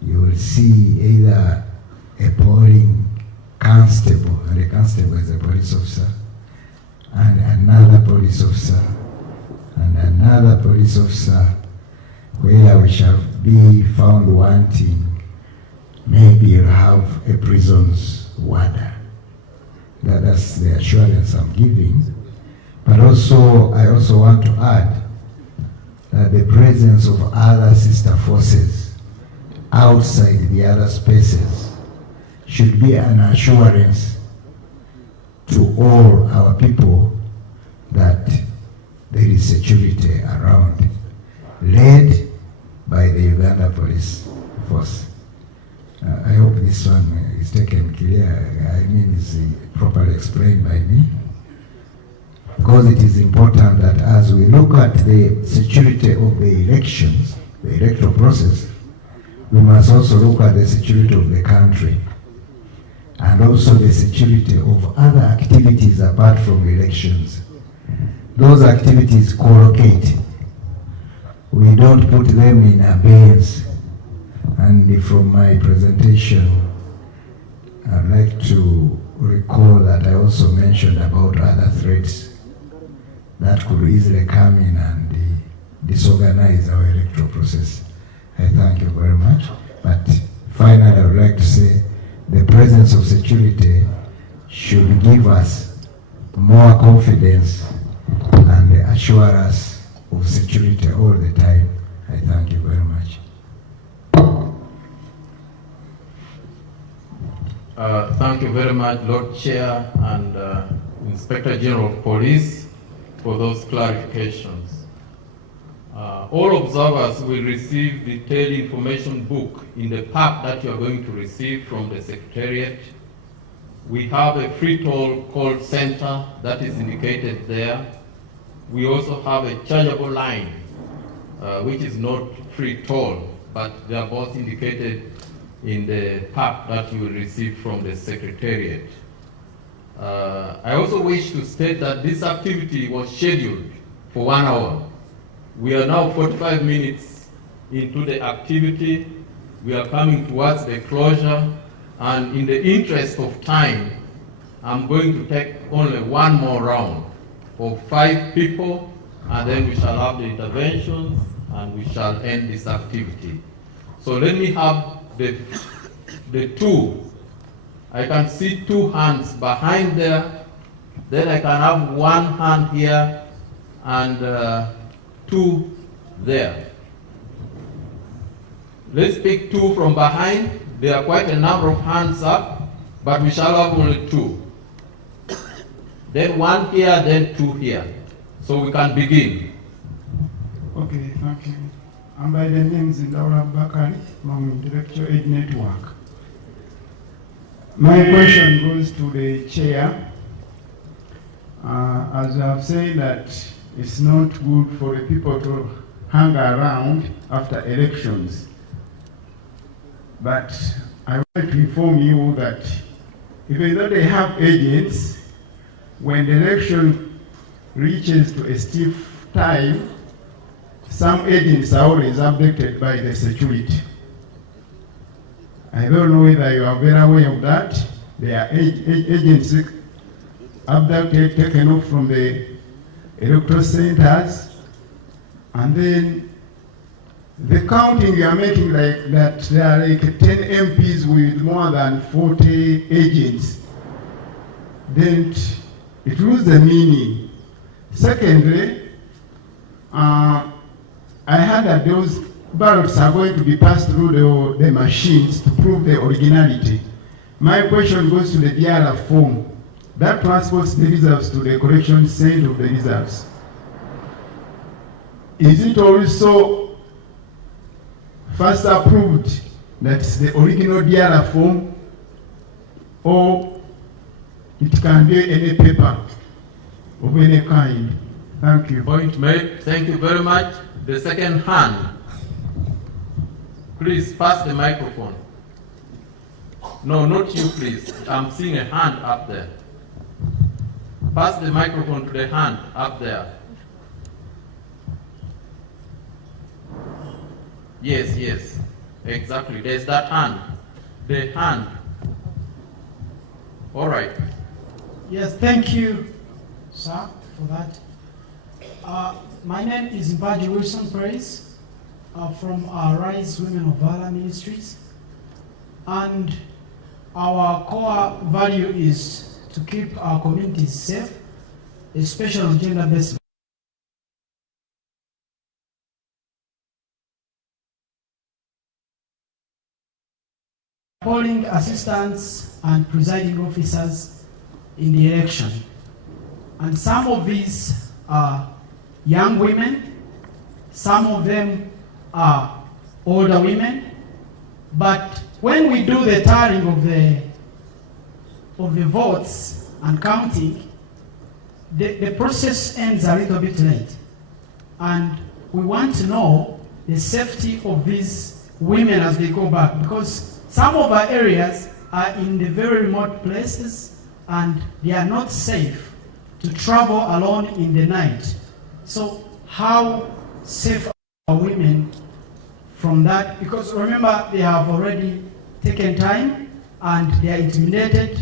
You will see either a polling constable, and the constable is a police officer, and another police officer, and another police officer, where we shall be found wanting. Maybe you'll have a prisons warder. That's the assurance I'm giving. But also, I also want to add that the presence of other sister forces outside the other spaces should be an assurance to all our people that there is security around, led by the Uganda Police Force. I hope this one is taken clear. I mean, it's properly explained by me. Because it is important that as we look at the security of the elections, the electoral process, we must also look at the security of the country, and also the security of other activities apart from elections. Those activities co-locate. We don't put them in abeyance. And from my presentation, I'd like to recall that I also mentioned about other threats that could easily come in and disorganize our electoral process. I thank you very much. But finally, I would like to say the presence of security should give us more confidence and assure us of security all the time. I thank you very much. Thank you very much, Lord Chair and Inspector General of Police, for those clarifications. All observers will receive detailed information book in the pack that you are going to receive from the Secretariat. We have a free toll call center that is indicated there. We also have a chargeable line, which is not free toll, but they are both indicated in the pack that you will receive from the Secretariat. I also wish to state that this activity was scheduled for 1 hour. We are now 45 minutes into the activity. We are coming towards the closure, and in the interest of time, I'm going to take only one more round of 5 people, and then we shall have the interventions and we shall end this activity. So let me have the two. I can see 2 hands behind there. Then I can have 1 hand here and 2 there. Let's pick 2 from behind. There are quite a number of hands up, but we shall have only 2. Then 1 here, then 2 here. So we can begin. Okay, thank you. I'm by the name Zindaura Bakari from Intellectual Aid Network. My question goes to the chair. As I have said that it's not good for the people to hang around after elections. But I want to inform you that even though they have agents, when the election reaches to a stiff time, some agents are always abducted by the security. I don't know whether you are very aware of that. There are agents abducted, taken off from the electoral centers, and then the counting you are making like that there are like 10 MPs with more than 40 agents. Then it loses the meaning. Secondly, I heard that those ballots are going to be passed through the machines to prove the originality. My question goes to the DRF form. That transports the results to the correction center of the results. Is it also first approved that's the original DRF form, or it can be any paper of any kind? Thank you. Point made. Thank you very much. The second hand. Please pass the microphone. No, not you, please. I'm seeing a hand up there. Pass the microphone to the hand up there. Yes, yes, exactly. There's that hand. The hand. All right. Yes, thank you, sir, for that. My name is Mbaji Wilson Praise from Rise Women of Valor Ministries. And our core value is to keep our communities safe, especially on gender-based. Polling assistants and presiding officers in the election. And some of these are young women, some of them are older women, but when we do the tallying of the votes and counting, the process ends a little bit late. And we want to know the safety of these women as they go back, because some of our areas are in the very remote places and they are not safe to travel alone in the night. So how safe are women from that? Because remember, they have already taken time and they are intimidated,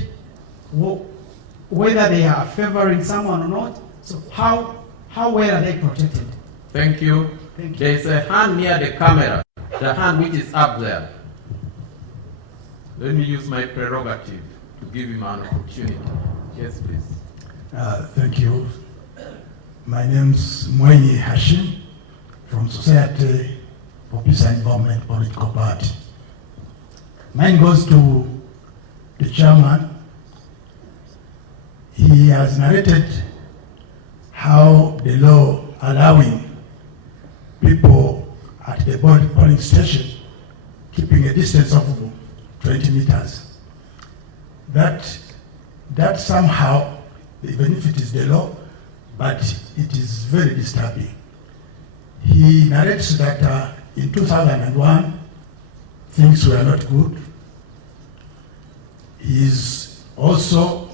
whether they are favoring someone or not. So how well are they protected? Thank you. Thank you. There's a hand near the camera, the hand which is up there. Let me use my prerogative to give him an opportunity. Yes, please. Thank you. My name's Mwenye Hashim from Society for Peace and Environment Political Party. Mine goes to the chairman. He has narrated how the law allowing people at the polling station keeping a distance of 20 meters. That somehow, even if it is the law, but it is very disturbing. He narrates that in 2001, things were not good. Is also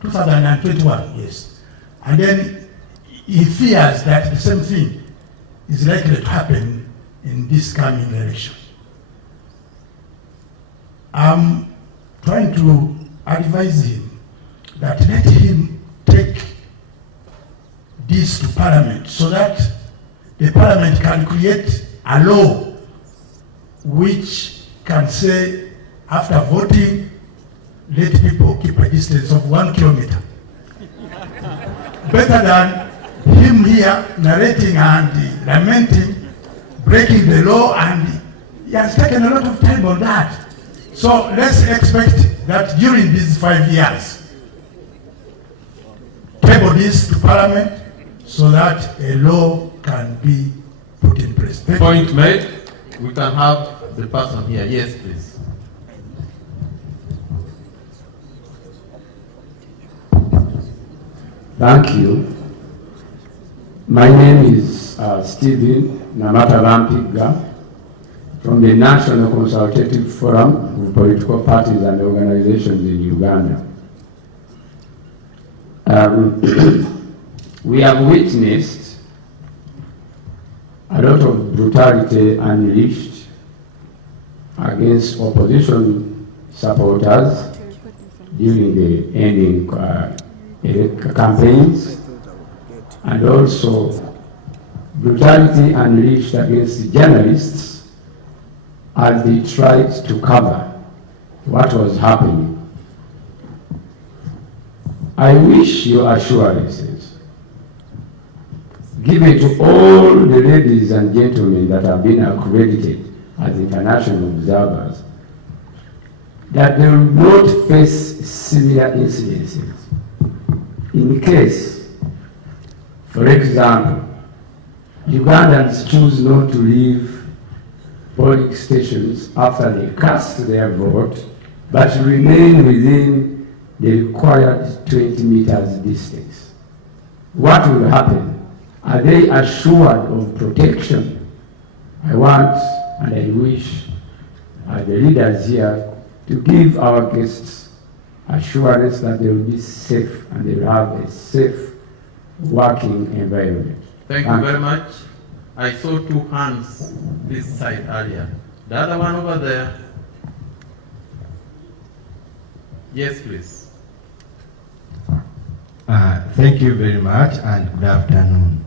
2021, yes. And then he fears that the same thing is likely to happen in this coming election. I'm trying to advise him that let him take this to Parliament so that the Parliament can create a law which can say after voting, let people keep a distance of 1 kilometer. Better than him here narrating and lamenting, breaking the law, and he has taken a lot of time on that. So let's expect that during these 5 years, table this to Parliament so that a law can be put in place. Point made. We can have the person here. Yes, please. Thank you. My name is Stephen Namatalampiga from the National Consultative Forum of Political Parties and Organizations in Uganda. We have witnessed a lot of brutality unleashed against opposition supporters during the ending campaigns, and also brutality unleashed against journalists as they tried to cover what was happening. I wish your assurances given to all the ladies and gentlemen that have been accredited as international observers that they will not face similar incidences. In case, for example, Ugandans choose not to leave polling stations after they cast their vote, but remain within the required 20 meters distance. What will happen? Are they assured of protection? I want and I wish the leaders here to give our guests assurance that they will be safe and they will have a safe working environment. Thank you very much. I saw 2 hands this side earlier. The other one over there. Yes, please. Thank you very much and good afternoon.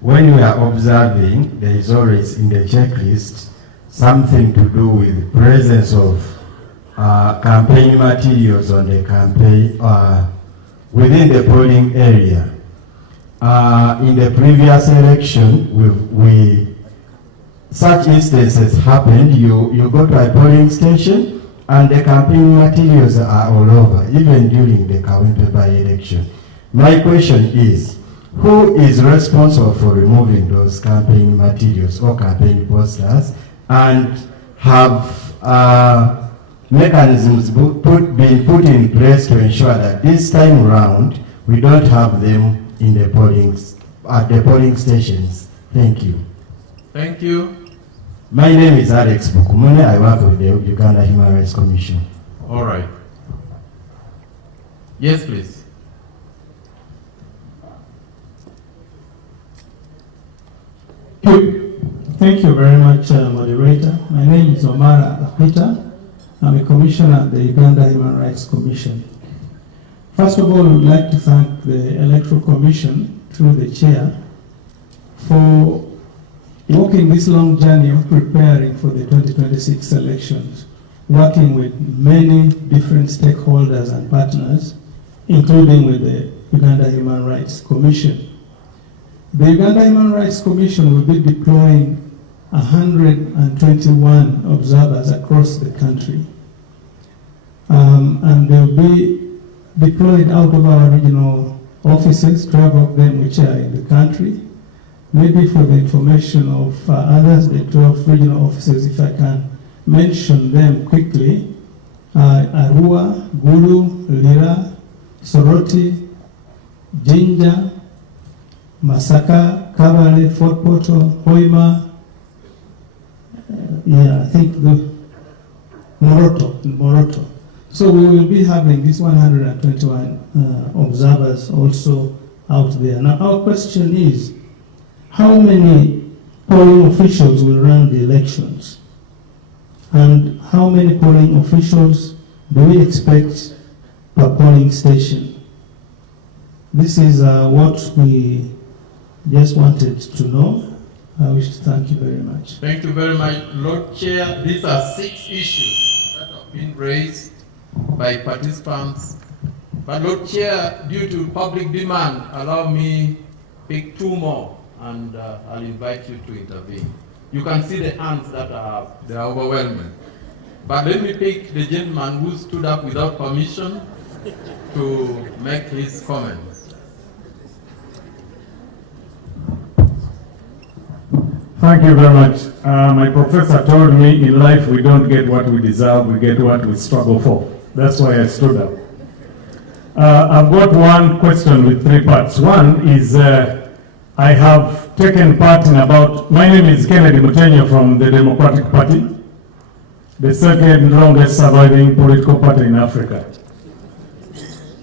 When we are observing, there is always in the checklist something to do with presence of campaign materials on the campaign within the polling area. In the previous election, such instances happened. You go to a polling station and the campaign materials are all over, even during the Kawempe by-election. My question is, who is responsible for removing those campaign materials or campaign posters, and have mechanisms been put in place to ensure that this time around we don't have them in the at the polling stations? Thank you. Thank you. My name is Alex Bukumune. I work with the Uganda Human Rights Commission. All right. Yes, please. Thank you very much, moderator. My name is Omara Akita. I'm a commissioner at the Uganda Human Rights Commission. First of all, we would like to thank the Electoral Commission, through the chair, for walking this long journey of preparing for the 2026 elections, working with many different stakeholders and partners, including with the Uganda Human Rights Commission. The Uganda Human Rights Commission will be deploying 121 observers across the country. And they'll be deployed out of our regional offices, 12 of them which are in the country, maybe for the information of others, the 12 regional officers, if I can mention them quickly, Arua, Gulu, Lira, Soroti, Jinja, Masaka, Kabale, Fort Portal, Hoima, I think the Moroto. So we will be having these 121 observers also out there. Now our question is, how many polling officials will run the elections? And how many polling officials do we expect per polling station? This is what we just wanted to know. I wish to thank you very much. Thank you very much, Lord Chair. These are 6 issues that have been raised by participants. But Lord Chair, due to public demand, allow me pick 2 more, and I'll invite you to intervene. You can see the hands that are up. They are overwhelming. But let me pick the gentleman who stood up without permission to make his comments. Thank you very much. My professor told me in life we don't get what we deserve, we get what we struggle for. That's why I stood up. I've got one question with 3 parts. One is I have taken part in my name is Kennedy Mutenyo from the Democratic Party, the second longest surviving political party in Africa,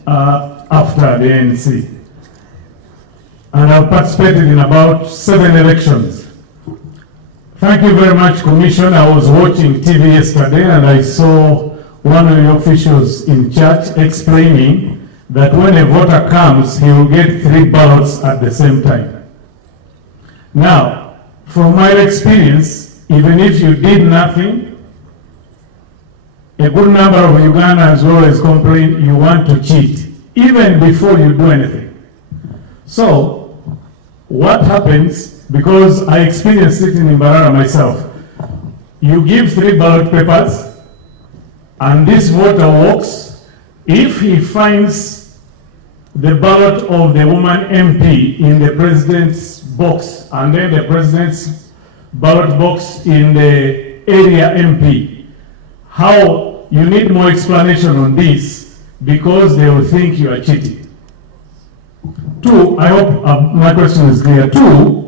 after the ANC. And I've participated in about 7 elections. Thank you very much, Commission. I was watching TV yesterday and I saw one of the officials in church explaining that when a voter comes, he will get 3 ballots at the same time. Now, from my experience, even if you did nothing, a good number of Ugandans always complain you want to cheat, even before you do anything. So, what happens, because I experienced it in Mbarara myself, you give 3 ballot papers, and this voter walks. If he finds the ballot of the woman MP in the president's box, and then the president's ballot box in the area MP, how you need more explanation on this, because they will think you are cheating. 2, I hope my question is clear. 2,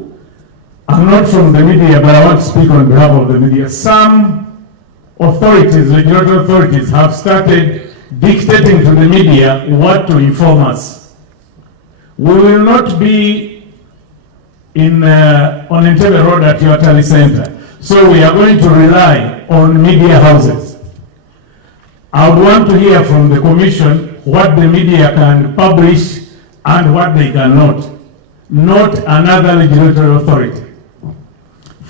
I'm not from the media, but I want to speak on behalf of the media. Some authorities, regulatory authorities, have started dictating to the media what to inform us. We will not be on Entebbe Road at Yatali Center, so we are going to rely on media houses. I would want to hear from the Commission what the media can publish and what they cannot, not another regulatory authority.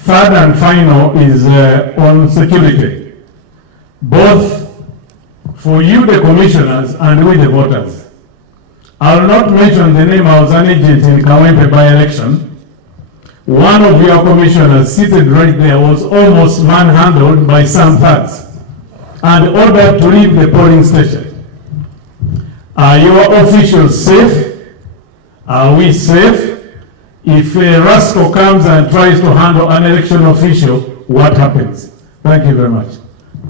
3rd and final is on security, both for you, the commissioners, and we, the voters. I will not mention the name. I was an agent in Kawempe by-election. One of your commissioners seated right there was almost manhandled by some thugs and ordered to leave the polling station. Are your officials safe? Are we safe? If a rascal comes and tries to handle an election official, what happens? Thank you very much.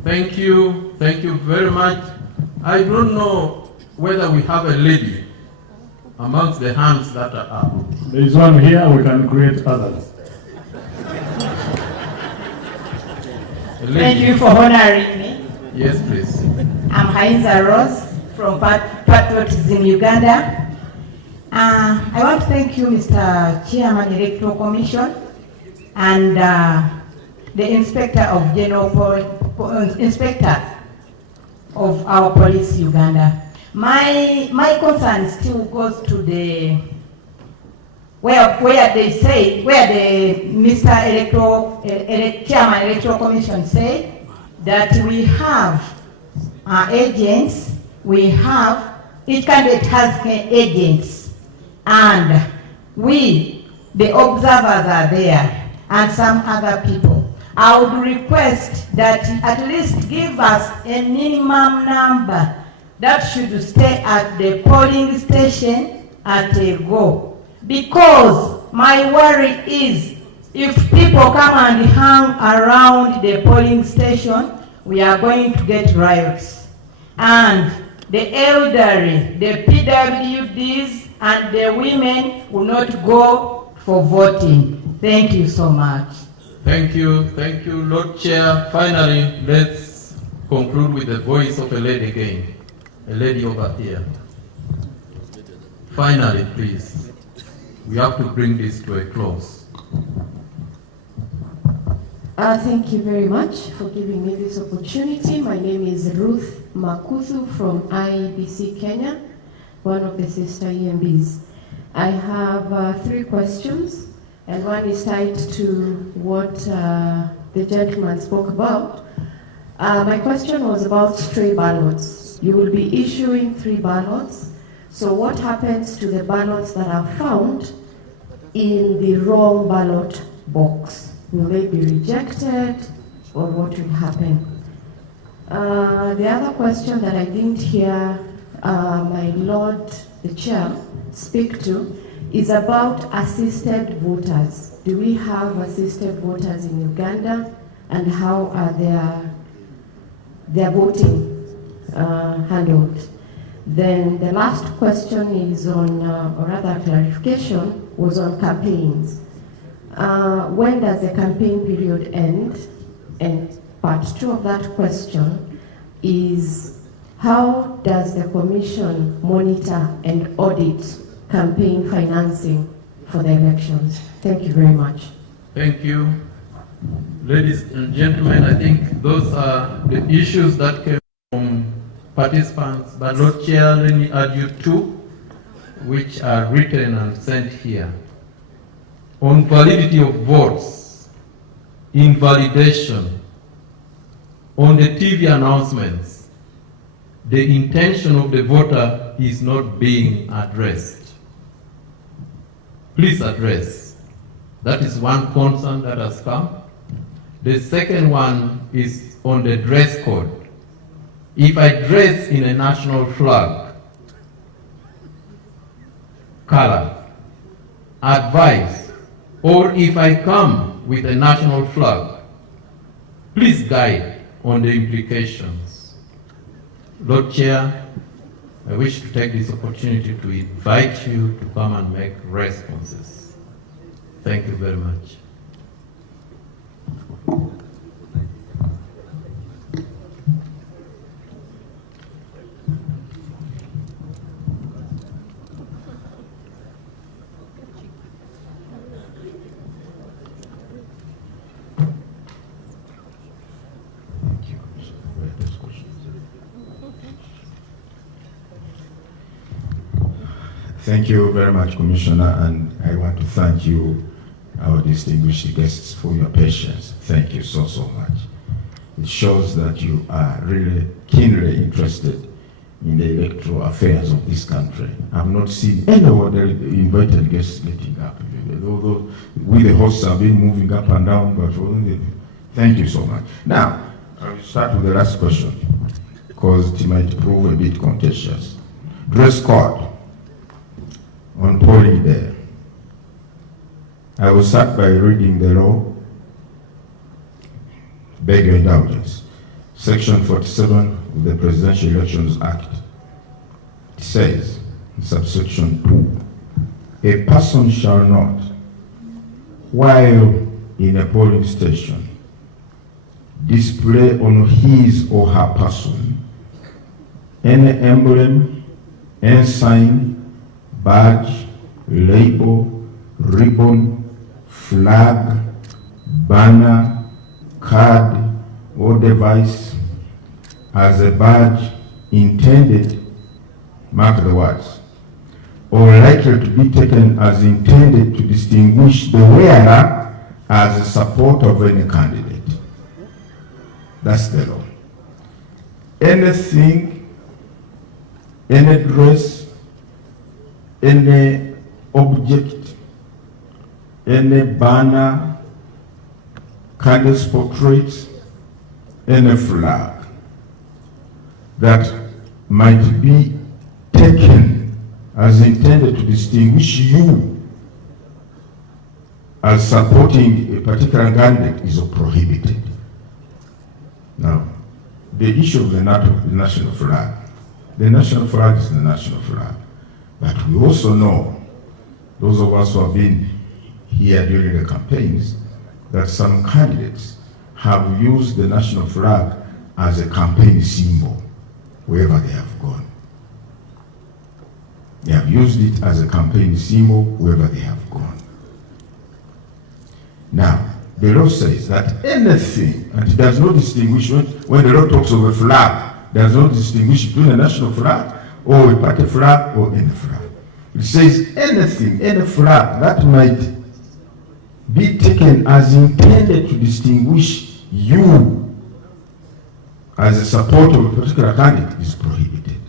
Thank you very much. I don't know whether we have a lady amongst the hands that are up. There is one here, we can create others. Thank you for honoring me. Yes, please. I'm Hainza Rose from Patriotism Uganda. I want to thank you, Mr. Chairman, Electoral Commission, and the Inspector of Inspector of our police, Uganda. My concern still goes to the where the Chairman Electoral Commission said that we have agents, each candidate has agents, and we, the observers, are there, and some other people. I would request that at least give us a minimum number that should stay at the polling station at a go. Because my worry is if people come and hang around the polling station, we are going to get riots. And the elderly, the PWDs, and the women will not go for voting. Thank you so much. Thank you, Lord Chair. Finally, let's conclude with the voice of a lady again. A lady over here. Finally, please, we have to bring this to a close. Thank you very much for giving me this opportunity. My name is Ruth Makuthu from IEBC Kenya, one of the sister EMBs. I have 3 questions, and one is tied to what the gentleman spoke about. My question was about stray ballots. You will be issuing 3 ballots. So what happens to the ballots that are found in the wrong ballot box? Will they be rejected, or what will happen? The other question that I didn't hear my Lord the Chair speak to is about assisted voters. Do we have assisted voters in Uganda, and how are their voting handled? Then the last question is on, or rather clarification, was on campaigns. When does the campaign period end? And part 2 of that question is, how does the Commission monitor and audit campaign financing for the elections? Thank you very much. Thank you. Ladies and gentlemen, I think those are the issues that came from participants, but Lord Chair, let me add you 2, which are written and sent here. On validity of votes, invalidation, on the TV announcements, the intention of the voter is not being addressed. Please address. That is one concern that has come. The second one is on the dress code. If I dress in a national flag color, advice, or if I come with a national flag, please guide on the implications. Lord Chair, I wish to take this opportunity to invite you to come and make responses. Thank you very much. Thank you very much, Commissioner, and I want to thank you, our distinguished guests, for your patience. Thank you so much. It shows that you are really keenly interested in the electoral affairs of this country. I've not seen any of the invited guests getting up. Although we, the hosts, have been moving up and down, but thank you so much. Now, I'll start with the last question, because it might prove a bit contentious. Dress code on polling day. I will start by reading the law. Beg your indulgence. Section 47 of the Presidential Elections Act. It says, in subsection 2, a person shall not, while in a polling station, display on his or her person any emblem, ensign, badge, label, ribbon, flag, banner, card, or device as a badge intended, mark the words, or likely to be taken as intended to distinguish the wearer as a supporter of any candidate. That's the law. Anything, any dress, any object, any banner, candidate's portraits, any flag that might be taken as intended to distinguish you as supporting a particular candidate is prohibited. Now, the issue of the national flag. The national flag is the national flag. But we also know, those of us who have been here during the campaigns, that some candidates have used the national flag as a campaign symbol wherever they have gone. They have used it as a campaign symbol wherever they have gone. Now, the law says that anything, and it does not distinguish, when the law talks of a flag, does not distinguish between a national flag or a party flag or any flag. It says anything, any flag that might be taken as intended to distinguish you as a supporter of a particular candidate is prohibited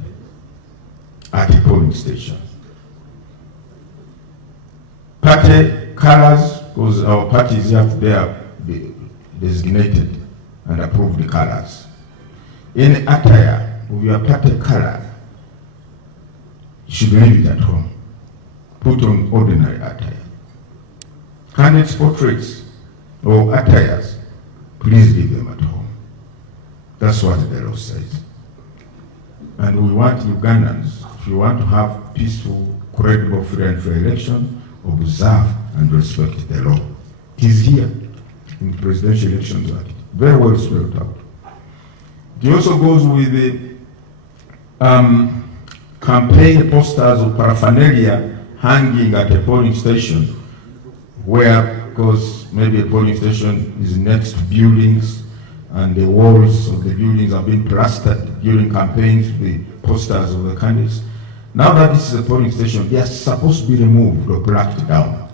at a polling station. Party colors, because our parties have their designated and approved colors. Any attire of your party color, you should leave it at home. Put on ordinary attire. Candidates' portraits or attires, please leave them at home. That's what the law says. And we want Ugandans, if you want to have peaceful, credible, free and fair election, observe and respect the law. It is here in the Presidential Elections Act. Very well spelled out. It also goes with the campaign posters or paraphernalia hanging at a polling station where, because maybe a polling station is next to buildings and the walls of the buildings have been plastered during campaigns with posters of the candidates. Now that this is a polling station, they are supposed to be removed or plaqued down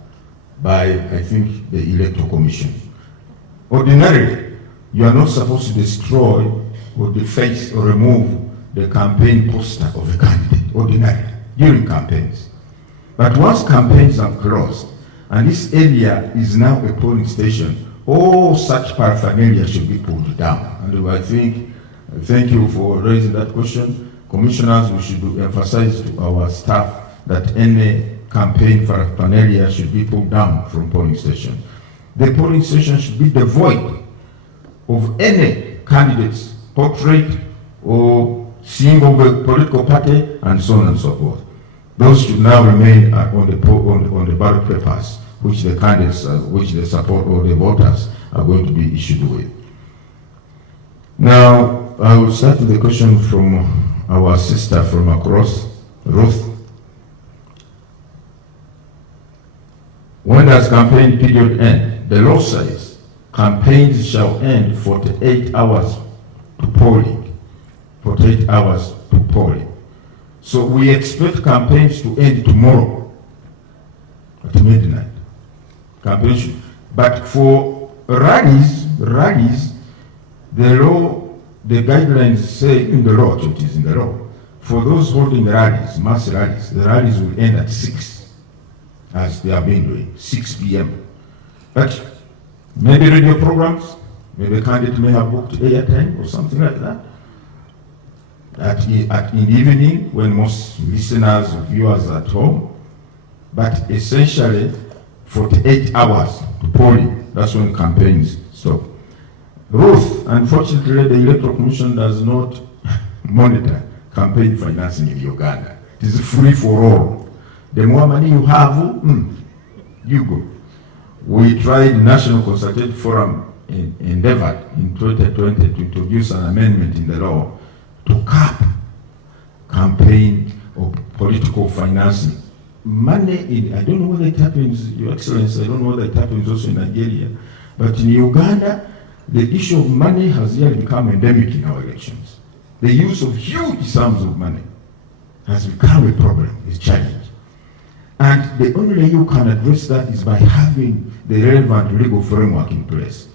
by, I think, the Electoral Commission. Ordinarily, you are not supposed to destroy or deface or remove the campaign poster of a candidate, ordinarily, during campaigns. But once campaigns are closed, and this area is now a polling station, all such paraphernalia should be pulled down. And I think, thank you for raising that question. Commissioners, we should emphasize to our staff that any campaign paraphernalia should be pulled down from polling stations. The polling station should be devoid of any candidate's portrait or symbol of a political party, and so on and so forth. Those should now remain on the ballot papers, which the candidates, which they support or the voters are going to be issued with. Now, I will start with the question from our sister from across, Ruth. When does campaign period end? The law says campaigns shall end 48 hours to polling. 48 hours to polling. So we expect campaigns to end tomorrow at midnight. Campaigns, but for rallies, the law, the guidelines say in the law, it is in the law, for those holding rallies, mass rallies, the rallies will end at 6, as they have been doing, 6 p.m. But maybe radio programs, maybe a candidate may have booked airtime or something like that. In the evening, when most listeners or viewers are at home, but essentially 48 hours to polling, that's when campaigns stop. Ruth, unfortunately, the Electoral Commission does not monitor campaign financing in Uganda. It is free for all. The more money you have, you go. We tried National Consultative Forum endeavored in 2020 to introduce an amendment in the law to cap campaign or political financing. Money, I don't know whether it happens, Your Excellency, I don't know whether it happens also in Nigeria, but in Uganda, the issue of money has really become endemic in our elections. The use of huge sums of money has become a problem, a challenge. And the only way you can address that is by having the relevant legal framework in place.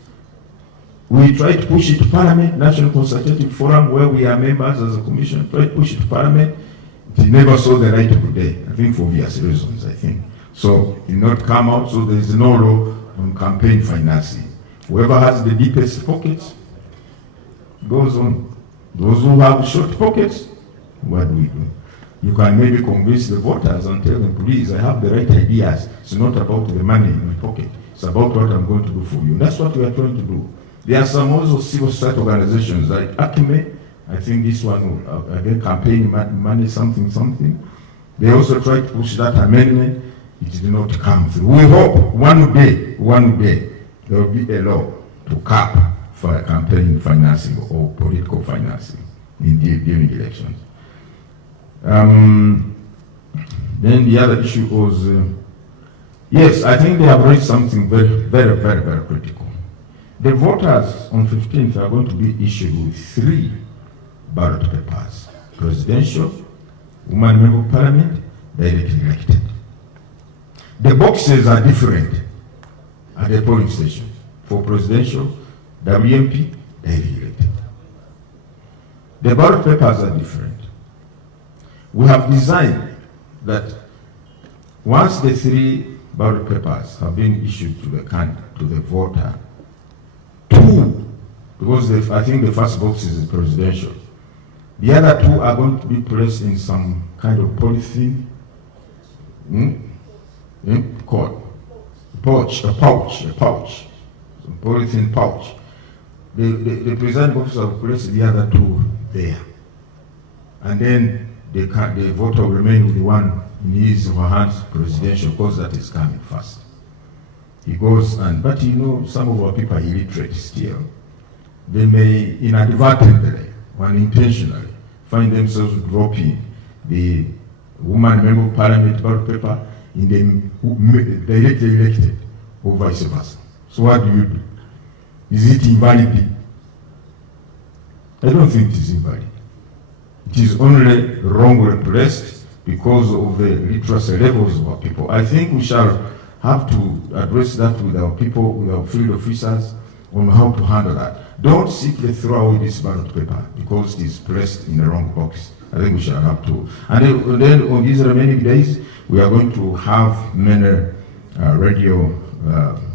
We try to push it to Parliament, National Consultative Forum, where we are members as a commission, try to push it to Parliament. It never saw the light of day, I think for obvious reasons, I think. So it did not come out, so there is no law on campaign financing. Whoever has the deepest pockets goes on. Those who have short pockets, what do we do? You can maybe convince the voters and tell them, please, I have the right ideas. It's not about the money in my pocket. It's about what I'm going to do for you. That's what we are trying to do. There are some also civil society organizations like ACME. I think this one, again, campaign money, something. They also tried to push that amendment. It did not come through. We hope one day, there will be a law to cap for campaign financing or political financing during elections. Then the other issue was, yes, I think they have raised something very critical. The voters on 15th are going to be issued with 3 ballot papers: presidential, woman member of parliament, directly elected. The boxes are different at the polling station. For presidential, WMP, directly elected. The ballot papers are different. We have designed that once the 3 ballot papers have been issued to the voter, 2, because I think the first box is presidential, the other 2 are going to be placed in some kind of polythene, pouch, some polythene pouch. The presiding officer will place the other 2 there, and then the voter will remain with the one in his or her hands, presidential, because that is coming first. He goes but you know, some of our people are illiterate still. They may inadvertently, unintentionally, find themselves dropping the woman member of parliament ballot paper in the directly elected, or vice versa. So what do you do? Is it invalid? I don't think it is invalid. It is only wrongly placed because of the literacy levels of our people. I think we shall have to address that with our people, with our field officers, on how to handle that. Don't simply throw away this ballot paper because it is placed in the wrong box. I think we shall have to. And then on these remaining days, we are going to have many radio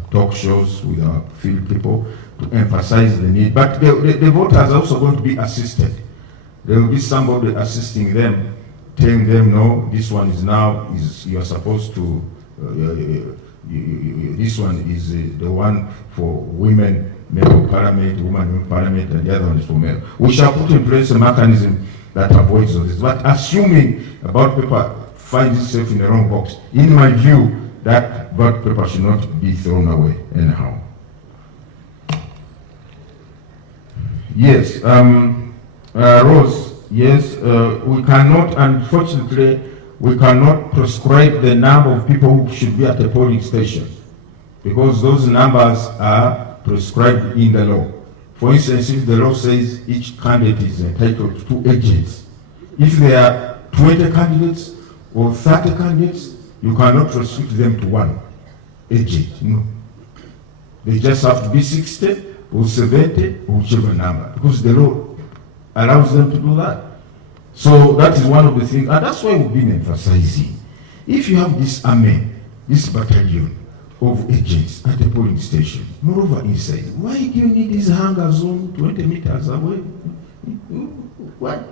talk shows with our field people to emphasize the need. But the voters are also going to be assisted. There will be somebody assisting them, telling them, no, this one you are supposed to, this one is the one for women, member of parliament, woman member of parliament, and the other one is for male. We shall put in place a mechanism that avoids all this. But assuming a ballot paper finds itself in the wrong box, in my view, that ballot paper should not be thrown away anyhow. Yes, Rose, yes, we cannot, unfortunately, we cannot prescribe the number of people who should be at a polling station because those numbers are prescribed in the law. For instance, if the law says each candidate is entitled to 2 agents, if there are 20 candidates or 30 candidates, you cannot restrict them to 1 agent, no. They just have to be 60 or 70 or whichever number, because the law allows them to do that. So that is one of the things, and that's why we've been emphasizing. If you have this army, this battalion of agents at the polling station, moreover inside, why do you need this hangar zone 20 meters away? What?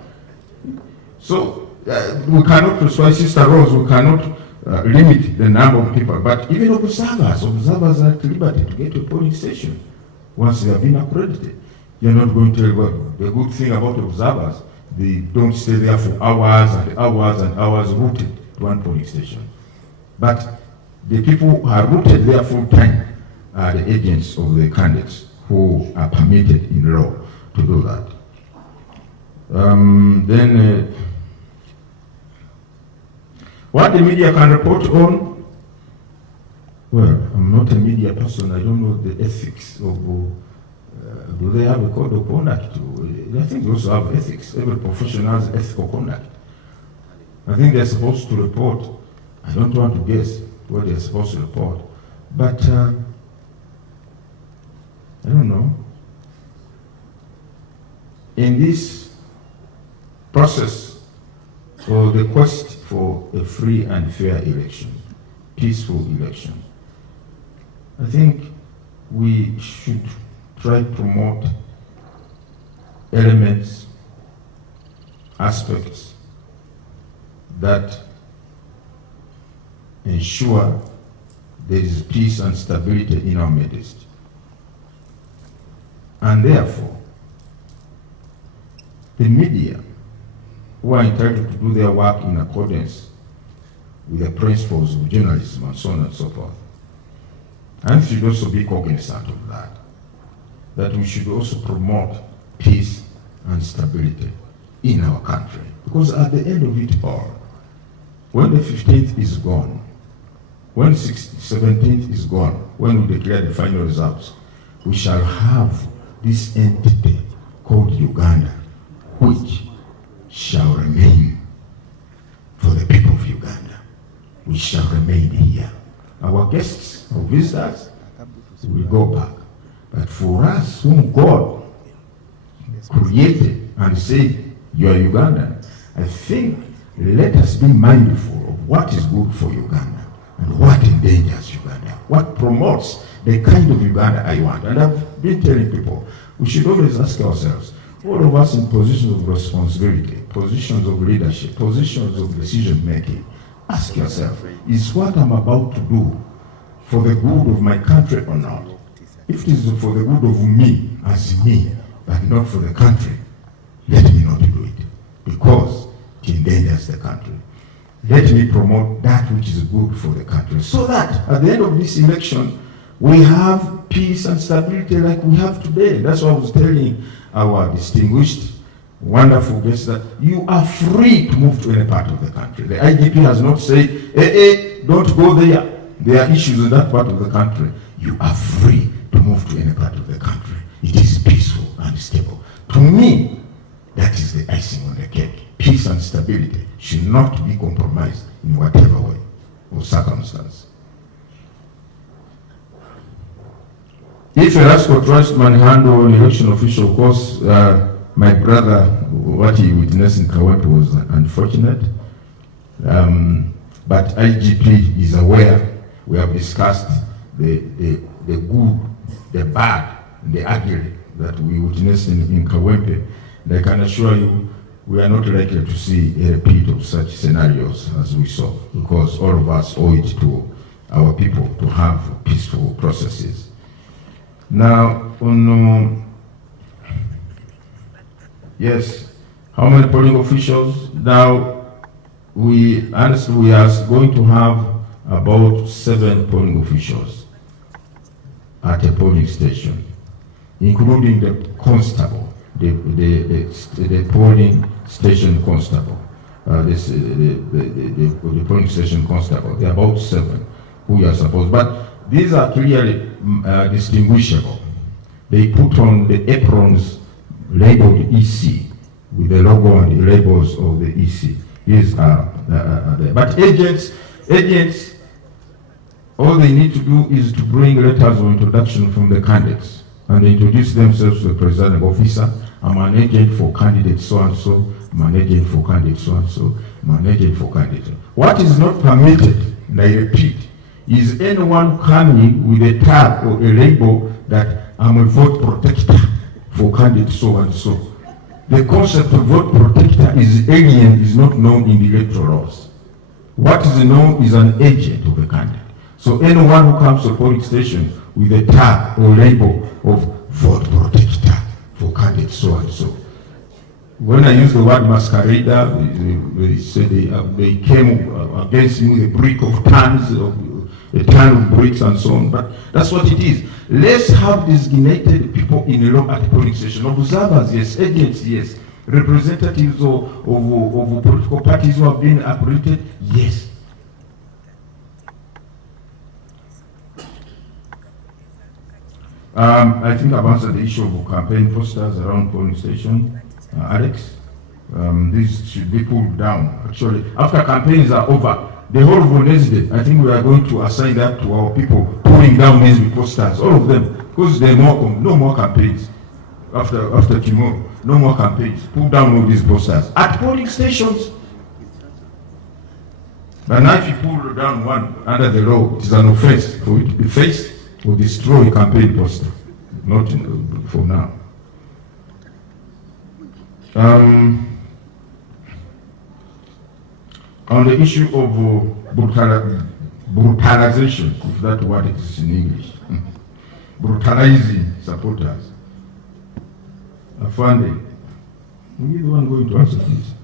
So we cannot persuade Sister Rose, we cannot limit the number of people, but even observers are at liberty to get to a polling station once they have been accredited. You're not going to tell what the good thing about observers, they don't stay there for hours and hours and hours rooted to one polling station. But the people who are rooted there full time are the agents of the candidates who are permitted in law to do that. What the media can report on, well, I'm not a media person, I don't know the ethics of, do they have a code of conduct? I think they also have ethics. Every profession has ethical conduct. I think they're supposed to report. I don't want to guess what they're supposed to report, but I don't know. In this process, for the quest for a free and fair election, peaceful election, I think we should try to promote elements, aspects that ensure there is peace and stability in our midst. And therefore, the media, who are entitled to do their work in accordance with the principles of journalism and so on and so forth, and should also be cognizant of that we should also promote peace and stability in our country. Because at the end of it all, when the 15th is gone, when the 17th is gone, when we declare the final results, we shall have this entity called Uganda, which shall remain for the people of Uganda. We shall remain here. Our guests, our visitors, will go back. But for us, whom God created and said, you are Ugandan, I think let us be mindful of what is good for Uganda and what endangers Uganda, what promotes the kind of Uganda I want. And I've been telling people, we should always ask ourselves, all of us in positions of responsibility, positions of leadership, positions of decision making, ask yourself, is what I'm about to do for the good of my country or not? If it is for the good of me as me, but not for the country, let me not do it, because it endangers the country. Let me promote that which is good for the country, so that at the end of this election, we have peace and stability like we have today. That's what I was telling our distinguished, wonderful guests, that you are free to move to any part of the country. The IGP has not said, hey, don't go there. There are issues in that part of the country. You are free to move to any part of the country. It is peaceful and stable. To me, that is the icing on the cake. Peace and stability should not be compromised in whatever way or circumstance. If Erasco tries to manhandle an election official, of course, my brother, what he witnessed in Kawempe was unfortunate. But IGP is aware. We have discussed the good, the bad, the ugly that we witnessed in Kawempe. And I can assure you, we are not likely to see a repeat of such scenarios as we saw, because all of us owe it to our people to have peaceful processes. Now, yes, how many polling officials? Now, we honestly, we are going to have about 7 polling officials at a polling station, including the constable, the polling station constable, the polling station constable. There are about 7 who are supposed, but these are clearly distinguishable. They put on the aprons labeled EC with the logo and the labels of the EC. These are there. But agents, all they need to do is to bring letters of introduction from the candidates and introduce themselves to the presiding officer. I'm an agent for candidate so-and-so, I'm an agent for candidate so-and-so, I'm an agent for candidate. What is not permitted, and I repeat, is anyone coming with a tag or a label that I'm a vote protector for candidate so-and-so. The concept of vote protector is alien, is not known in the electoral laws. What is known is an agent of a candidate. So anyone who comes to a polling station with a tag or label of vote protector for candidate so-and-so. When I use the word masquerader, they said they came against me with a brick of tons of a ton of bricks and so on, but that's what it is. Let's have designated people in a row at the polling station. Observers, yes. Agents, yes. Representatives of political parties who have been uprooted, yes. I think I've answered the issue of campaign posters around polling station. Alex, these should be pulled down. Actually, after campaigns are over, the whole of Wednesday, I think we are going to assign that to our people pulling down these posters, all of them, because there are no more campaigns after tomorrow. No more campaigns. Pull down all these posters at polling stations. But now if you pull down one under the law, it is an offense for it to be faced or destroy a campaign poster. Not for now. On the issue of brutalization, if that word exists in English, brutalizing supporters. Afande, you're the one going to answer this,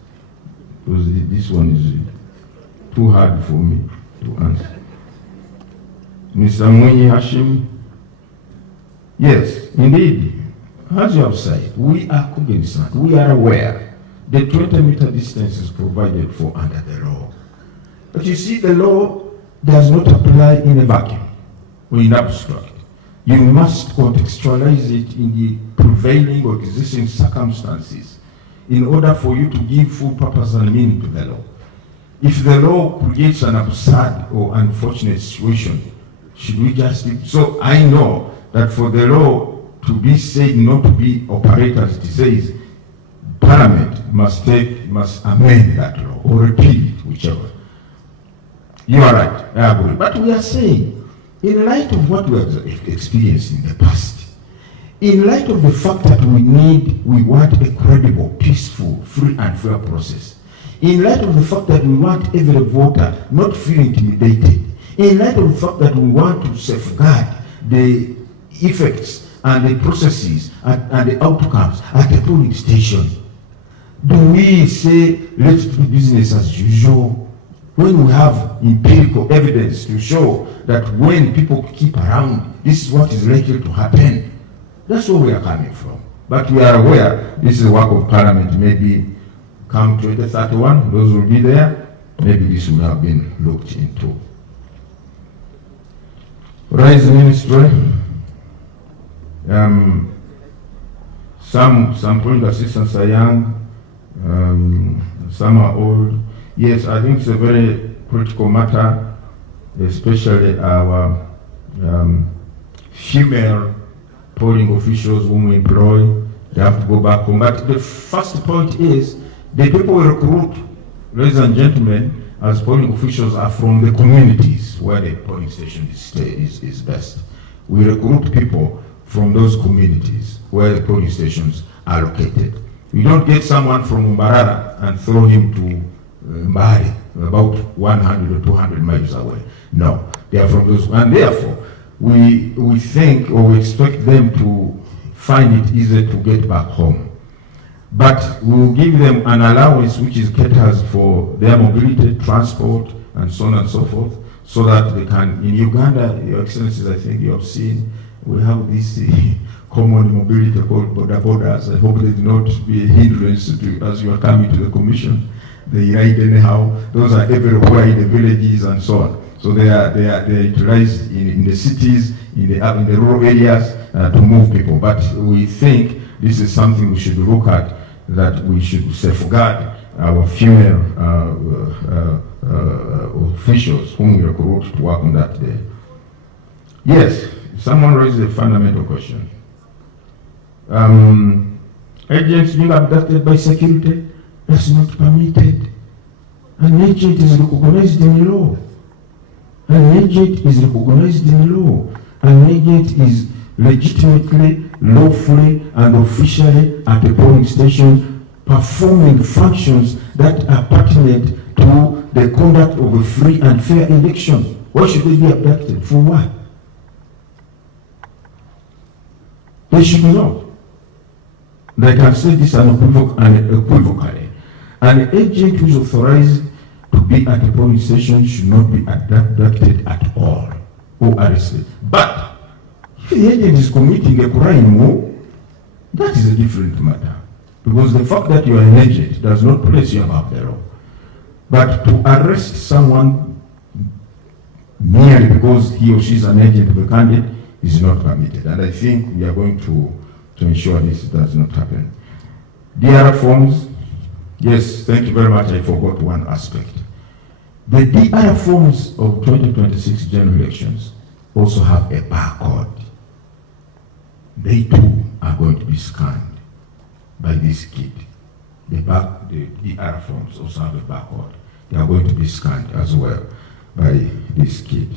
because this one is too hard for me to answer. Mr. Mwenye Hashim, yes, indeed, as you have said, we are cognizant, we are aware the 20-meter distance is provided for under the law. But you see, the law does not apply in a vacuum or in abstract. You must contextualize it in the prevailing or existing circumstances in order for you to give full purpose and meaning to the law. If the law creates an absurd or unfortunate situation, should we just... So I know that for the law to be said not to be operated, it says Parliament must amend that law or repeal it, whichever. You are right, I agree. But we are saying, in light of what we have experienced in the past, in light of the fact that we want a credible, peaceful, free and fair process, in light of the fact that we want every voter not feel intimidated, in light of the fact that we want to safeguard the effects and the processes and the outcomes at the polling station, do we say, let's do business as usual, when we have empirical evidence to show that when people keep around, this is what is likely to happen? That's where we are coming from. But we are aware this is the work of Parliament. Maybe come 2031, those will be there. Maybe this would have been looked into. Rise Ministry. Some point assistants are young, some are old. Yes, I think it's a very critical matter, especially our female polling officials whom we employ. They have to go back home. But the first point is, the people we recruit, ladies and gentlemen, as polling officials are from the communities where the polling station is based. We recruit people from those communities where the polling stations are located. We don't get someone from Mbarara and throw him to Mbari, about 100 or 200 miles away. No, they are from those, and therefore we think or we expect them to find it easier to get back home. But we will give them an allowance which is caters for their mobility, transport, and so on and so forth, so that they can, in Uganda, Your Excellencies, I think you have seen, we have this common mobility called borders. I hope they do not be a hindrance to, as you are coming to the commission. They ride anyhow. Those are everywhere in the villages and so on. So they are utilized in the cities, in the rural areas to move people. But we think this is something we should look at, that we should safeguard our female officials whom we recruit to work on that day. Yes, someone raised a fundamental question. Agents being abducted by security, that's not permitted. An agent is recognized in the law. An agent is recognized in the law. An agent is legitimately, lawfully, and officially at the polling station performing functions that are pertinent to the conduct of a free and fair election. Why should they be abducted? For what? They should not. They can say this unequivocally. An agent who is authorized to be at the polling station should not be abducted at all or arrested. But if the agent is committing a crime, that is a different matter. Because the fact that you are an agent does not place you above the law. But to arrest someone merely because he or she is an agent of a candidate is not permitted. And I think we are going to ensure this does not happen. DR forms, yes, thank you very much. I forgot one aspect. The DR forms of 2026 general elections also have a barcode. They too are going to be scanned by this kit. The DR forms also have a barcode. They are going to be scanned as well by this kit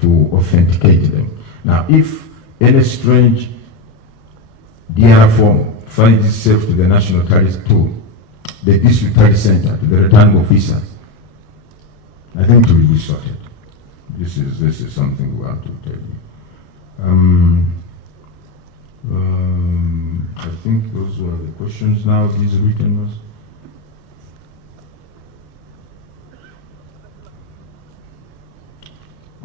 to authenticate them. Now, if any strange DR form finds itself to the National Tally Tool, the District Tally Center, to the returning officer, I think it will be sorted. This is something we have to tell you. I think those were the questions. Now these written ones.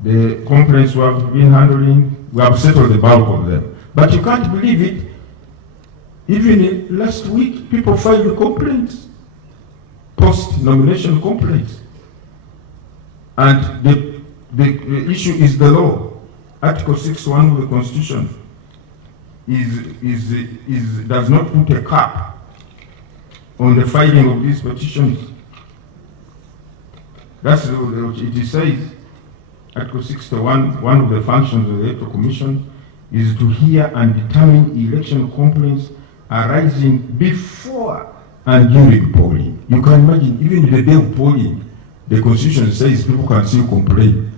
The complaints we have been handling, we have settled the bulk of them. But you can't believe it. Even last week, people filed complaints, post-nomination complaints. And the issue is the law. Article 61 of the Constitution does not put a cap on the filing of these petitions. That's what it says. Article 61, one of the functions of the Electoral Commission is to hear and determine election complaints arising before and during polling. You can imagine, even the day of polling, the Constitution says people can still complain.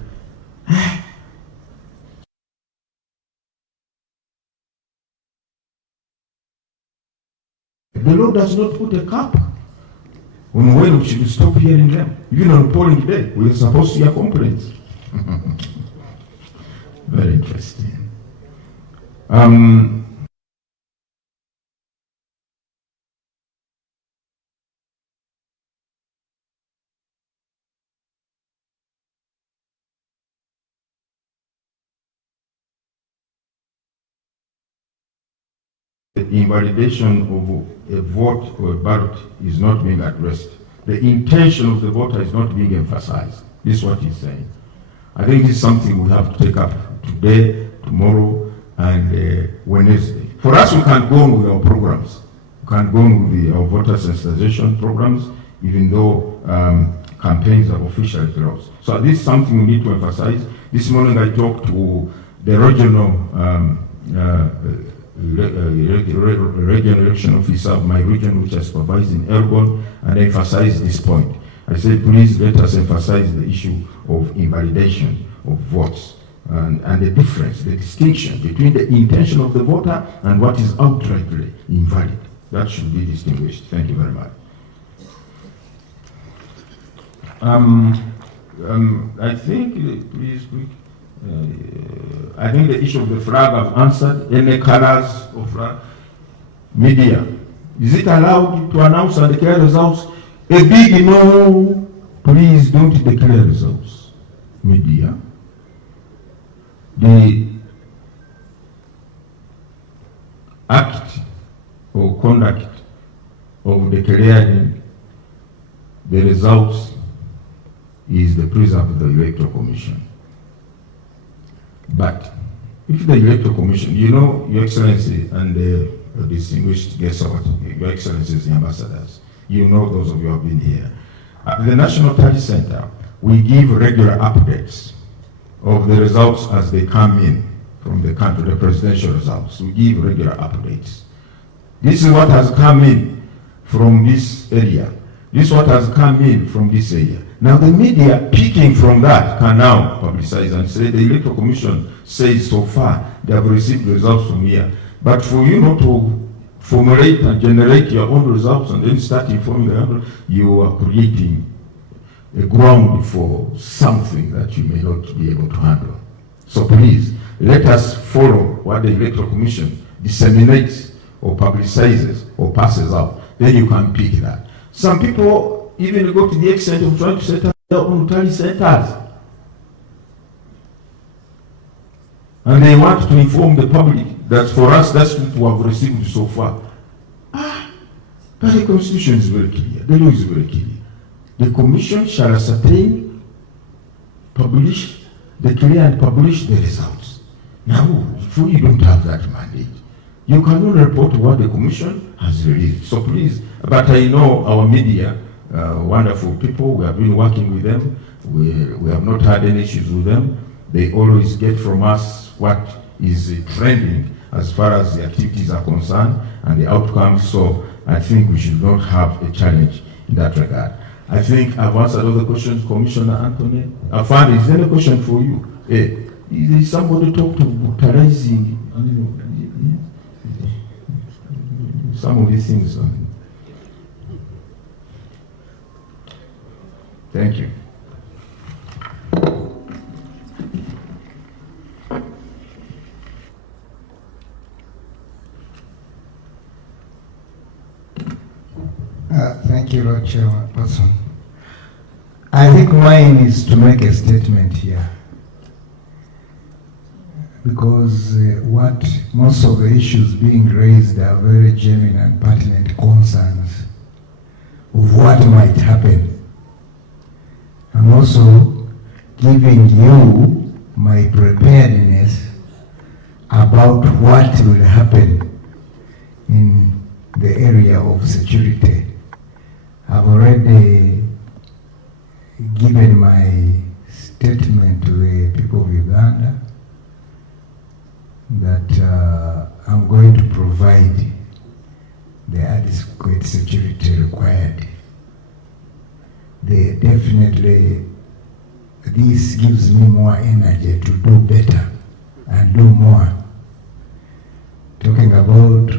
The law does not put a cap on when we should stop hearing them. Even on polling day, we are supposed to hear complaints. Very interesting. The invalidation of a vote or a ballot is not being addressed. The intention of the voter is not being emphasized. This is what he's saying. I think this is something we have to take up today, tomorrow, and Wednesday. For us, we can go on with our programs. We can go on with our voter sensitization programs, even though campaigns are officially closed. So this is something we need to emphasize. This morning I talked to the regional regional election officer of my region, which I supervise in Elgon, and I emphasized this point. I said, please let us emphasize the issue of invalidation of votes and the difference, the distinction between the intention of the voter and what is outrightly invalid. That should be distinguished. Thank you very much. I think, please, I think the issue of the flag I've answered. Any colors of flag? Media. Is it allowed to announce and declare results? A big no. Please don't declare results. Media. The act or conduct of declaring the results is the preserve of the Electoral Commission. But if the Electoral Commission, you know, Your Excellency and the distinguished guests of Your Excellencies, the ambassadors, you know those of you who have been here. At the National Tally Center, we give regular updates of the results as they come in from the country, the presidential results. We give regular updates. This is what has come in from this area. This is what has come in from this area. Now the media picking from that can now publicize and say the Electoral Commission says so far they have received results from here. But for you not to formulate and generate your own results and then start informing the other, you are creating a ground for something that you may not be able to handle. So please, let us follow what the Electoral Commission disseminates or publicizes or passes out. Then you can pick that. Some people even go to the extent of trying to set up their own tally centers. And they want to inform the public that for us, that's what we have received so far. But the Constitution is very clear. The law is very clear. The Commission shall ascertain, publish, declare and publish the results. Now, if you don't have that mandate, you cannot report what the Commission has released. So please, but I know our media, wonderful people, we have been working with them. We have not had any issues with them. They always get from us what is trending as far as the activities are concerned and the outcomes. So I think we should not have a challenge in that regard. I think I've answered all the questions, Commissioner Anthony. Afande, is there a question for you? Is somebody talk to brutalizing, some of these things? Thank you. Lord Chairperson. I think mine is to make a statement here. Because what most of the issues being raised are very genuine and pertinent concerns of what might happen. I'm also giving you my preparedness about what will happen in the area of security. I've already given my statement to the people of Uganda that I'm going to provide the adequate security required. Definitely, this gives me more energy to do better and do more. Talking about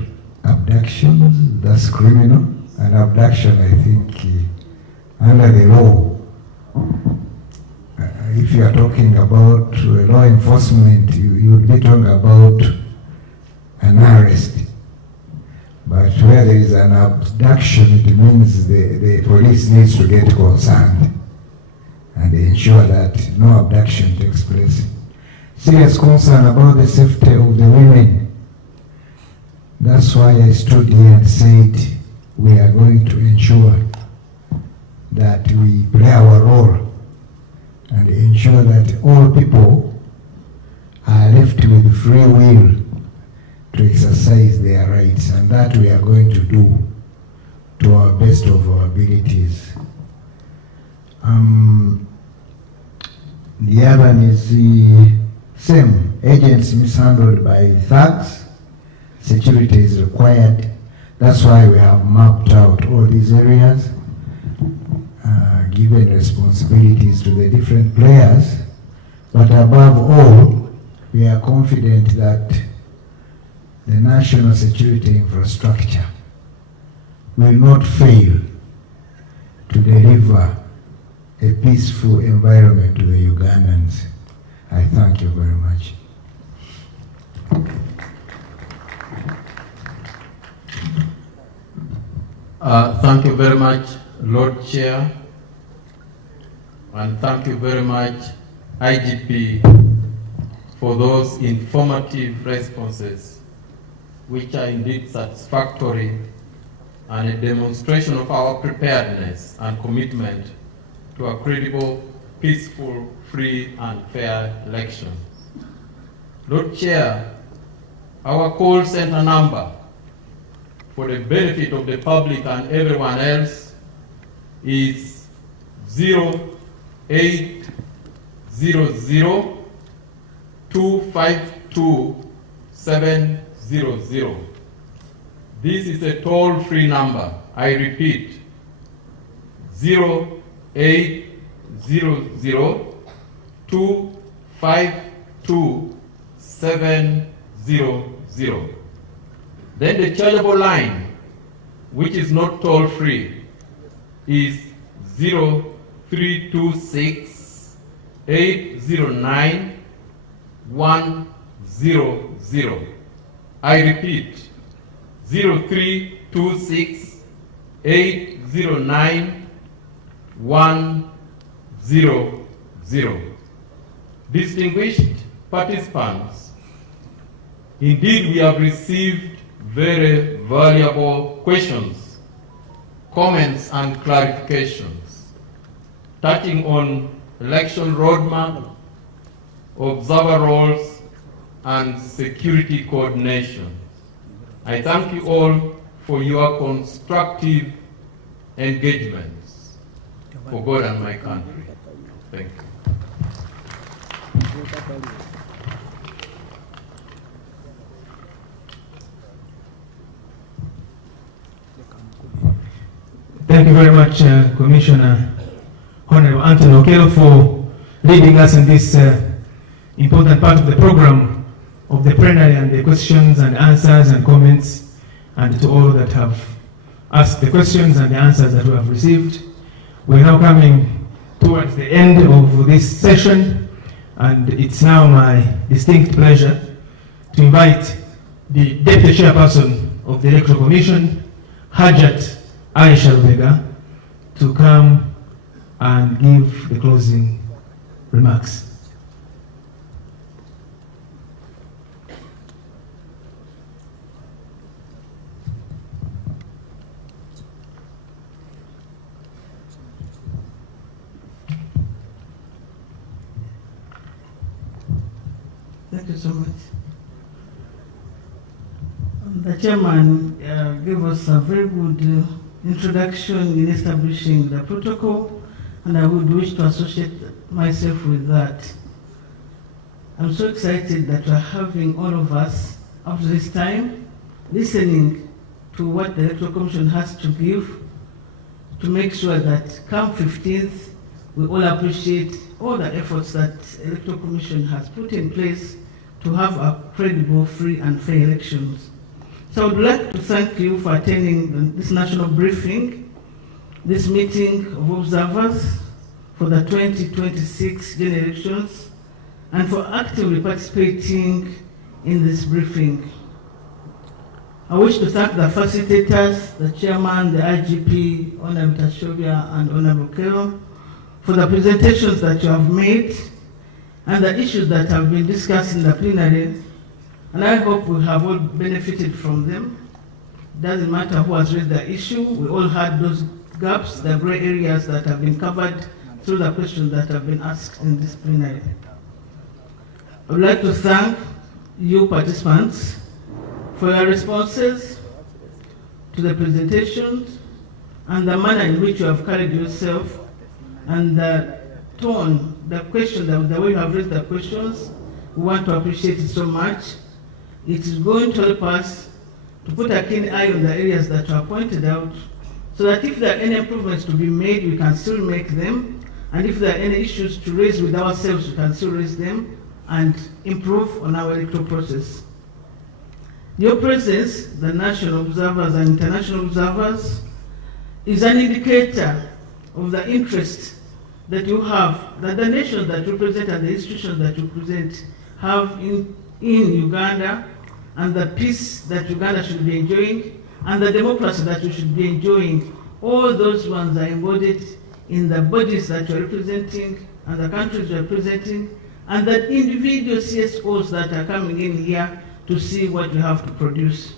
abductions, that's criminal, and abduction, I think, under the law, if you are talking about law enforcement, you would be talking about an arrest. But where there is an abduction, it means the police needs to get concerned and ensure that no abduction takes place. Serious concern about the safety of the women. That's why I stood here and said we are going to ensure that we play our role and ensure that all people are left with free will to exercise their rights, and that we are going to do to our best of our abilities. The other one is the same. Agents mishandled by thugs. Security is required. That's why we have mapped out all these areas, given responsibilities to the different players. But above all, we are confident that the national security infrastructure will not fail to deliver a peaceful environment to the Ugandans. I thank you very much. Thank you very much, Lord Chair, and thank you very much, IGP, for those informative responses, which are indeed satisfactory and a demonstration of our preparedness and commitment to a credible, peaceful, free and fair election. Lord Chair, our call center number for the benefit of the public and everyone else is 0800-252-700. This is a toll-free number. I repeat, 0800-252-700. Then the chargeable line, which is not toll-free, is 0326-809-100. I repeat, 0326-809-100. Distinguished participants, indeed we have received very valuable questions, comments and clarifications touching on election roadmap, observer roles and security coordination. I thank you all for your constructive engagements for God and my country. Thank you. Thank you very much, Commissioner Honorable Anthony Okello, for leading us in this important part of the program of the plenary and the questions and answers and comments, and to all that have asked the questions and the answers that we have received. We're now coming towards the end of this session, and it's now my distinct pleasure to invite the Deputy Chairperson of the Electoral Commission, Hajat Aisha Rubega, to come and give the closing remarks. Thank you so much. The chairman gave us a very good introduction in establishing the protocol, and I would wish to associate myself with that. I'm so excited that we're having all of us up to this time listening to what the Electoral Commission has to give to make sure that come 15th, we all appreciate all the efforts that the Electoral Commission has put in place to have a credible, free and fair elections. So I would like to thank you for attending this national briefing, this meeting of observers for the 2026 general elections, and for actively participating in this briefing. I wish to thank the facilitators, the chairman, the IGP, Honorable Tashovia and Honorable Kero, for the presentations that you have made and the issues that have been discussed in the plenary, and I hope we have all benefited from them. It doesn't matter who has raised the issue, we all had those gaps, the gray areas that have been covered through the questions that have been asked in this plenary. I would like to thank you participants for your responses to the presentations and the manner in which you have carried yourself and the tone, the question, the way you have raised the questions. We want to appreciate it so much. It is going to help us to put a keen eye on the areas that are pointed out, so that if there are any improvements to be made, we can still make them, and if there are any issues to raise with ourselves, we can still raise them and improve on our electoral process. Your presence, the national observers and international observers, is an indicator of the interest that you have, that the nations that you represent and the institutions that you present have in Uganda, and the peace that Uganda should be enjoying, and the democracy that you should be enjoying. All those ones are embodied in the bodies that you're representing and the countries you're representing, and the individual CSOs that are coming in here to see what we have to produce.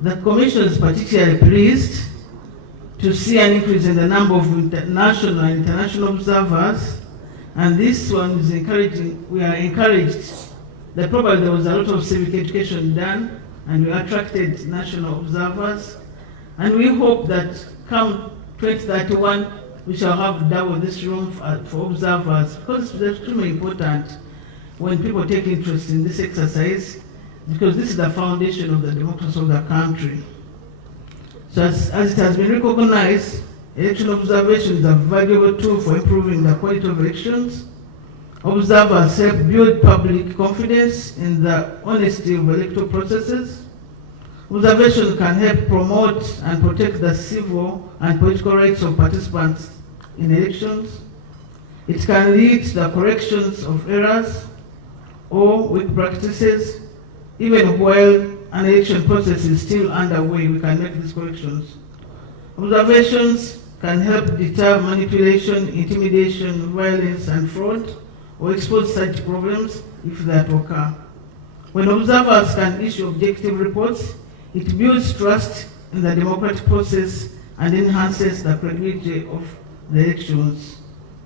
The Commission is particularly pleased to see an increase in the number of national and international observers, and this one is encouraging. We are encouraged that probably there was a lot of civic education done, and we attracted national observers, and we hope that come 2031 we shall have double this room for observers, because it's extremely important when people take interest in this exercise, because this is the foundation of the democracy of the country. So as it has been recognized, election observation is a valuable tool for improving the quality of elections. Observers help build public confidence in the honesty of electoral processes. Observation can help promote and protect the civil and political rights of participants in elections. It can lead to the corrections of errors or weak practices. Even while an election process is still underway, we can make these corrections. Observations can help deter manipulation, intimidation, violence, and fraud, or expose such problems if that occur. When observers can issue objective reports, it builds trust in the democratic process and enhances the credibility of the elections.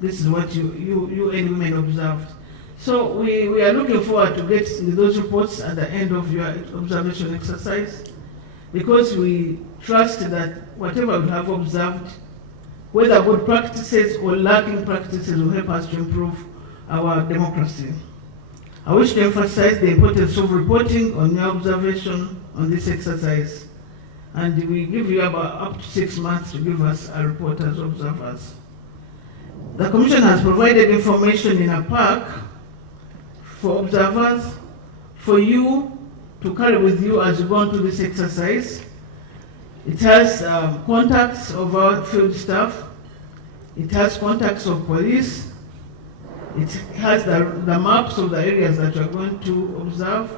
This is what you and women observed. So we are looking forward to getting those reports at the end of your observation exercise, because we trust that whatever we have observed, whether good practices or lacking practices, will help us to improve our democracy. I wish to emphasize the importance of reporting on your observation on this exercise, and we give you about up to 6 months to give us a report as observers. The Commission has provided information in a pack for observers, for you to carry with you as you go on to this exercise. It has contacts of our field staff, it has contacts of police, it has the maps of the areas that you are going to observe,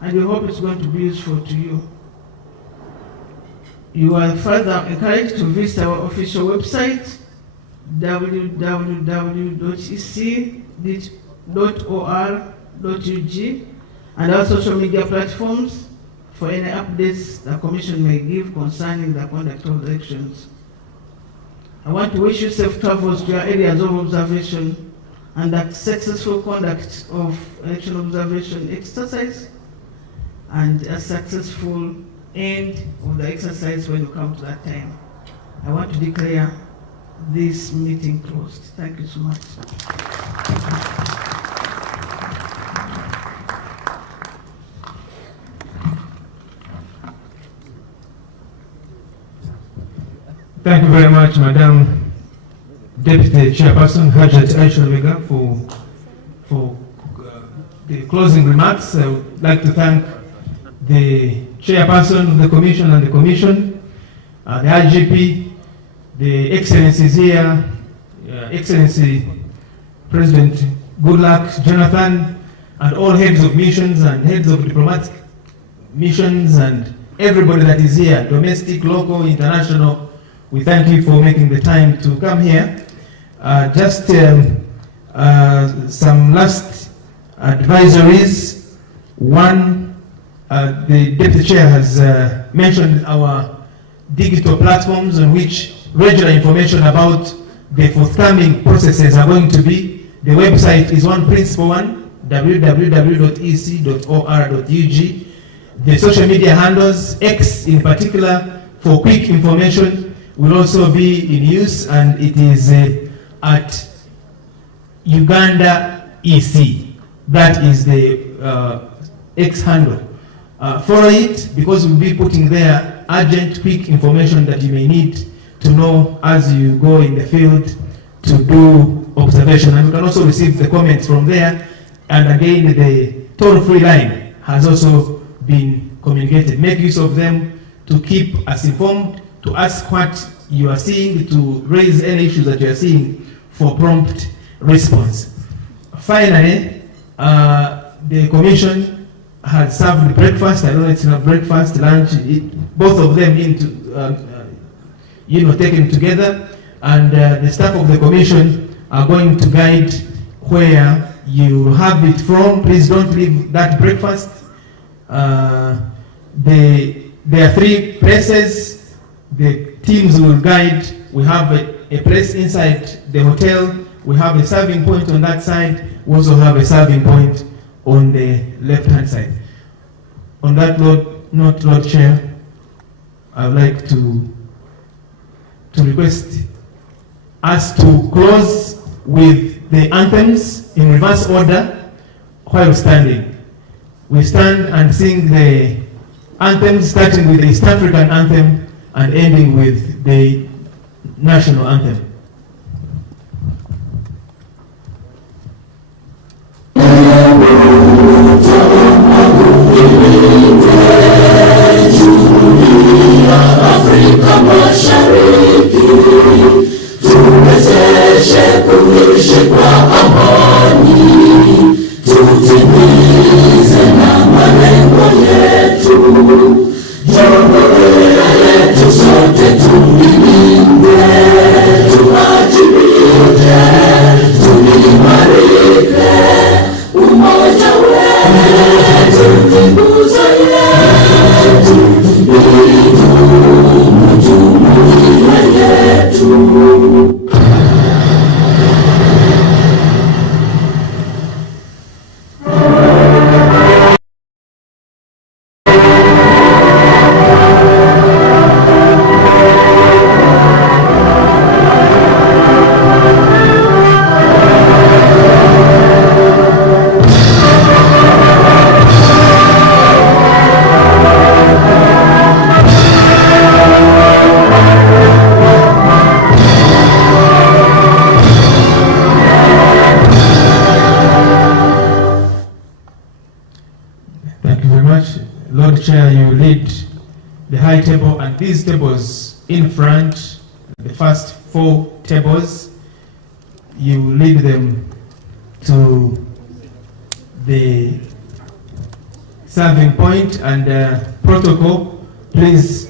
and we hope it's going to be useful to you. You are further encouraged to visit our official website, www.ec.or.ug, and our social media platforms for any updates the Commission may give concerning the conduct of the elections. I want to wish you safe travels to your areas of observation and the successful conduct of election observation exercise and a successful end of the exercise when you come to that time. I want to declare this meeting closed. Thank you so much. Thank you very much, Madam Deputy Chairperson Hajat Aisha Lega, for the closing remarks. I would like to thank the Chairperson of the Commission and the Commission, the IGP, the Excellencies here, Excellency President Goodluck Jonathan, and all heads of missions and heads of diplomatic missions and everybody that is here, domestic, local, international. We thank you for making the time to come here. Just some last advisories. One, the Deputy Chair has mentioned our digital platforms on which regular information about the forthcoming processes are going to be. The website is one principal one, www.ec.or.ug. The social media handles, X in particular, for quick information, will also be in use, and it is at Uganda EC. That is the X handle. Follow it, because we'll be putting there urgent, quick information that you may need to know as you go in the field to do observation. And you can also receive the comments from there. And again, the toll-free line has also been communicated. Make use of them to keep us informed, to ask what you are seeing, to raise any issues that you are seeing for prompt response. Finally, the Commission has served breakfast. I know it's not breakfast, lunch, both of them into, taken together. And the staff of the Commission are going to guide where you have it from. Please don't leave that breakfast. There are 3 places. The teams will guide. We have a place inside the hotel. We have a serving point on that side. We also have a serving point on the left-hand side. On that note, Lord Chair, I would like to request us to close with the anthems in reverse order while standing. We stand and sing the anthems, starting with the East African anthem and ending with the national anthem. Afrika Mashariki, tuwezeshe kuishi kwa amani, tutimize na malengo yetu. Jumuiya yetu sote tulilinde, tuwajibike, tuimarike, umoja wetu ni nguzo yetu, idumu jumuiya yetu. Chair, you lead the high table, and these tables in front, the first 4 tables, you lead them to the serving point and protocol. Please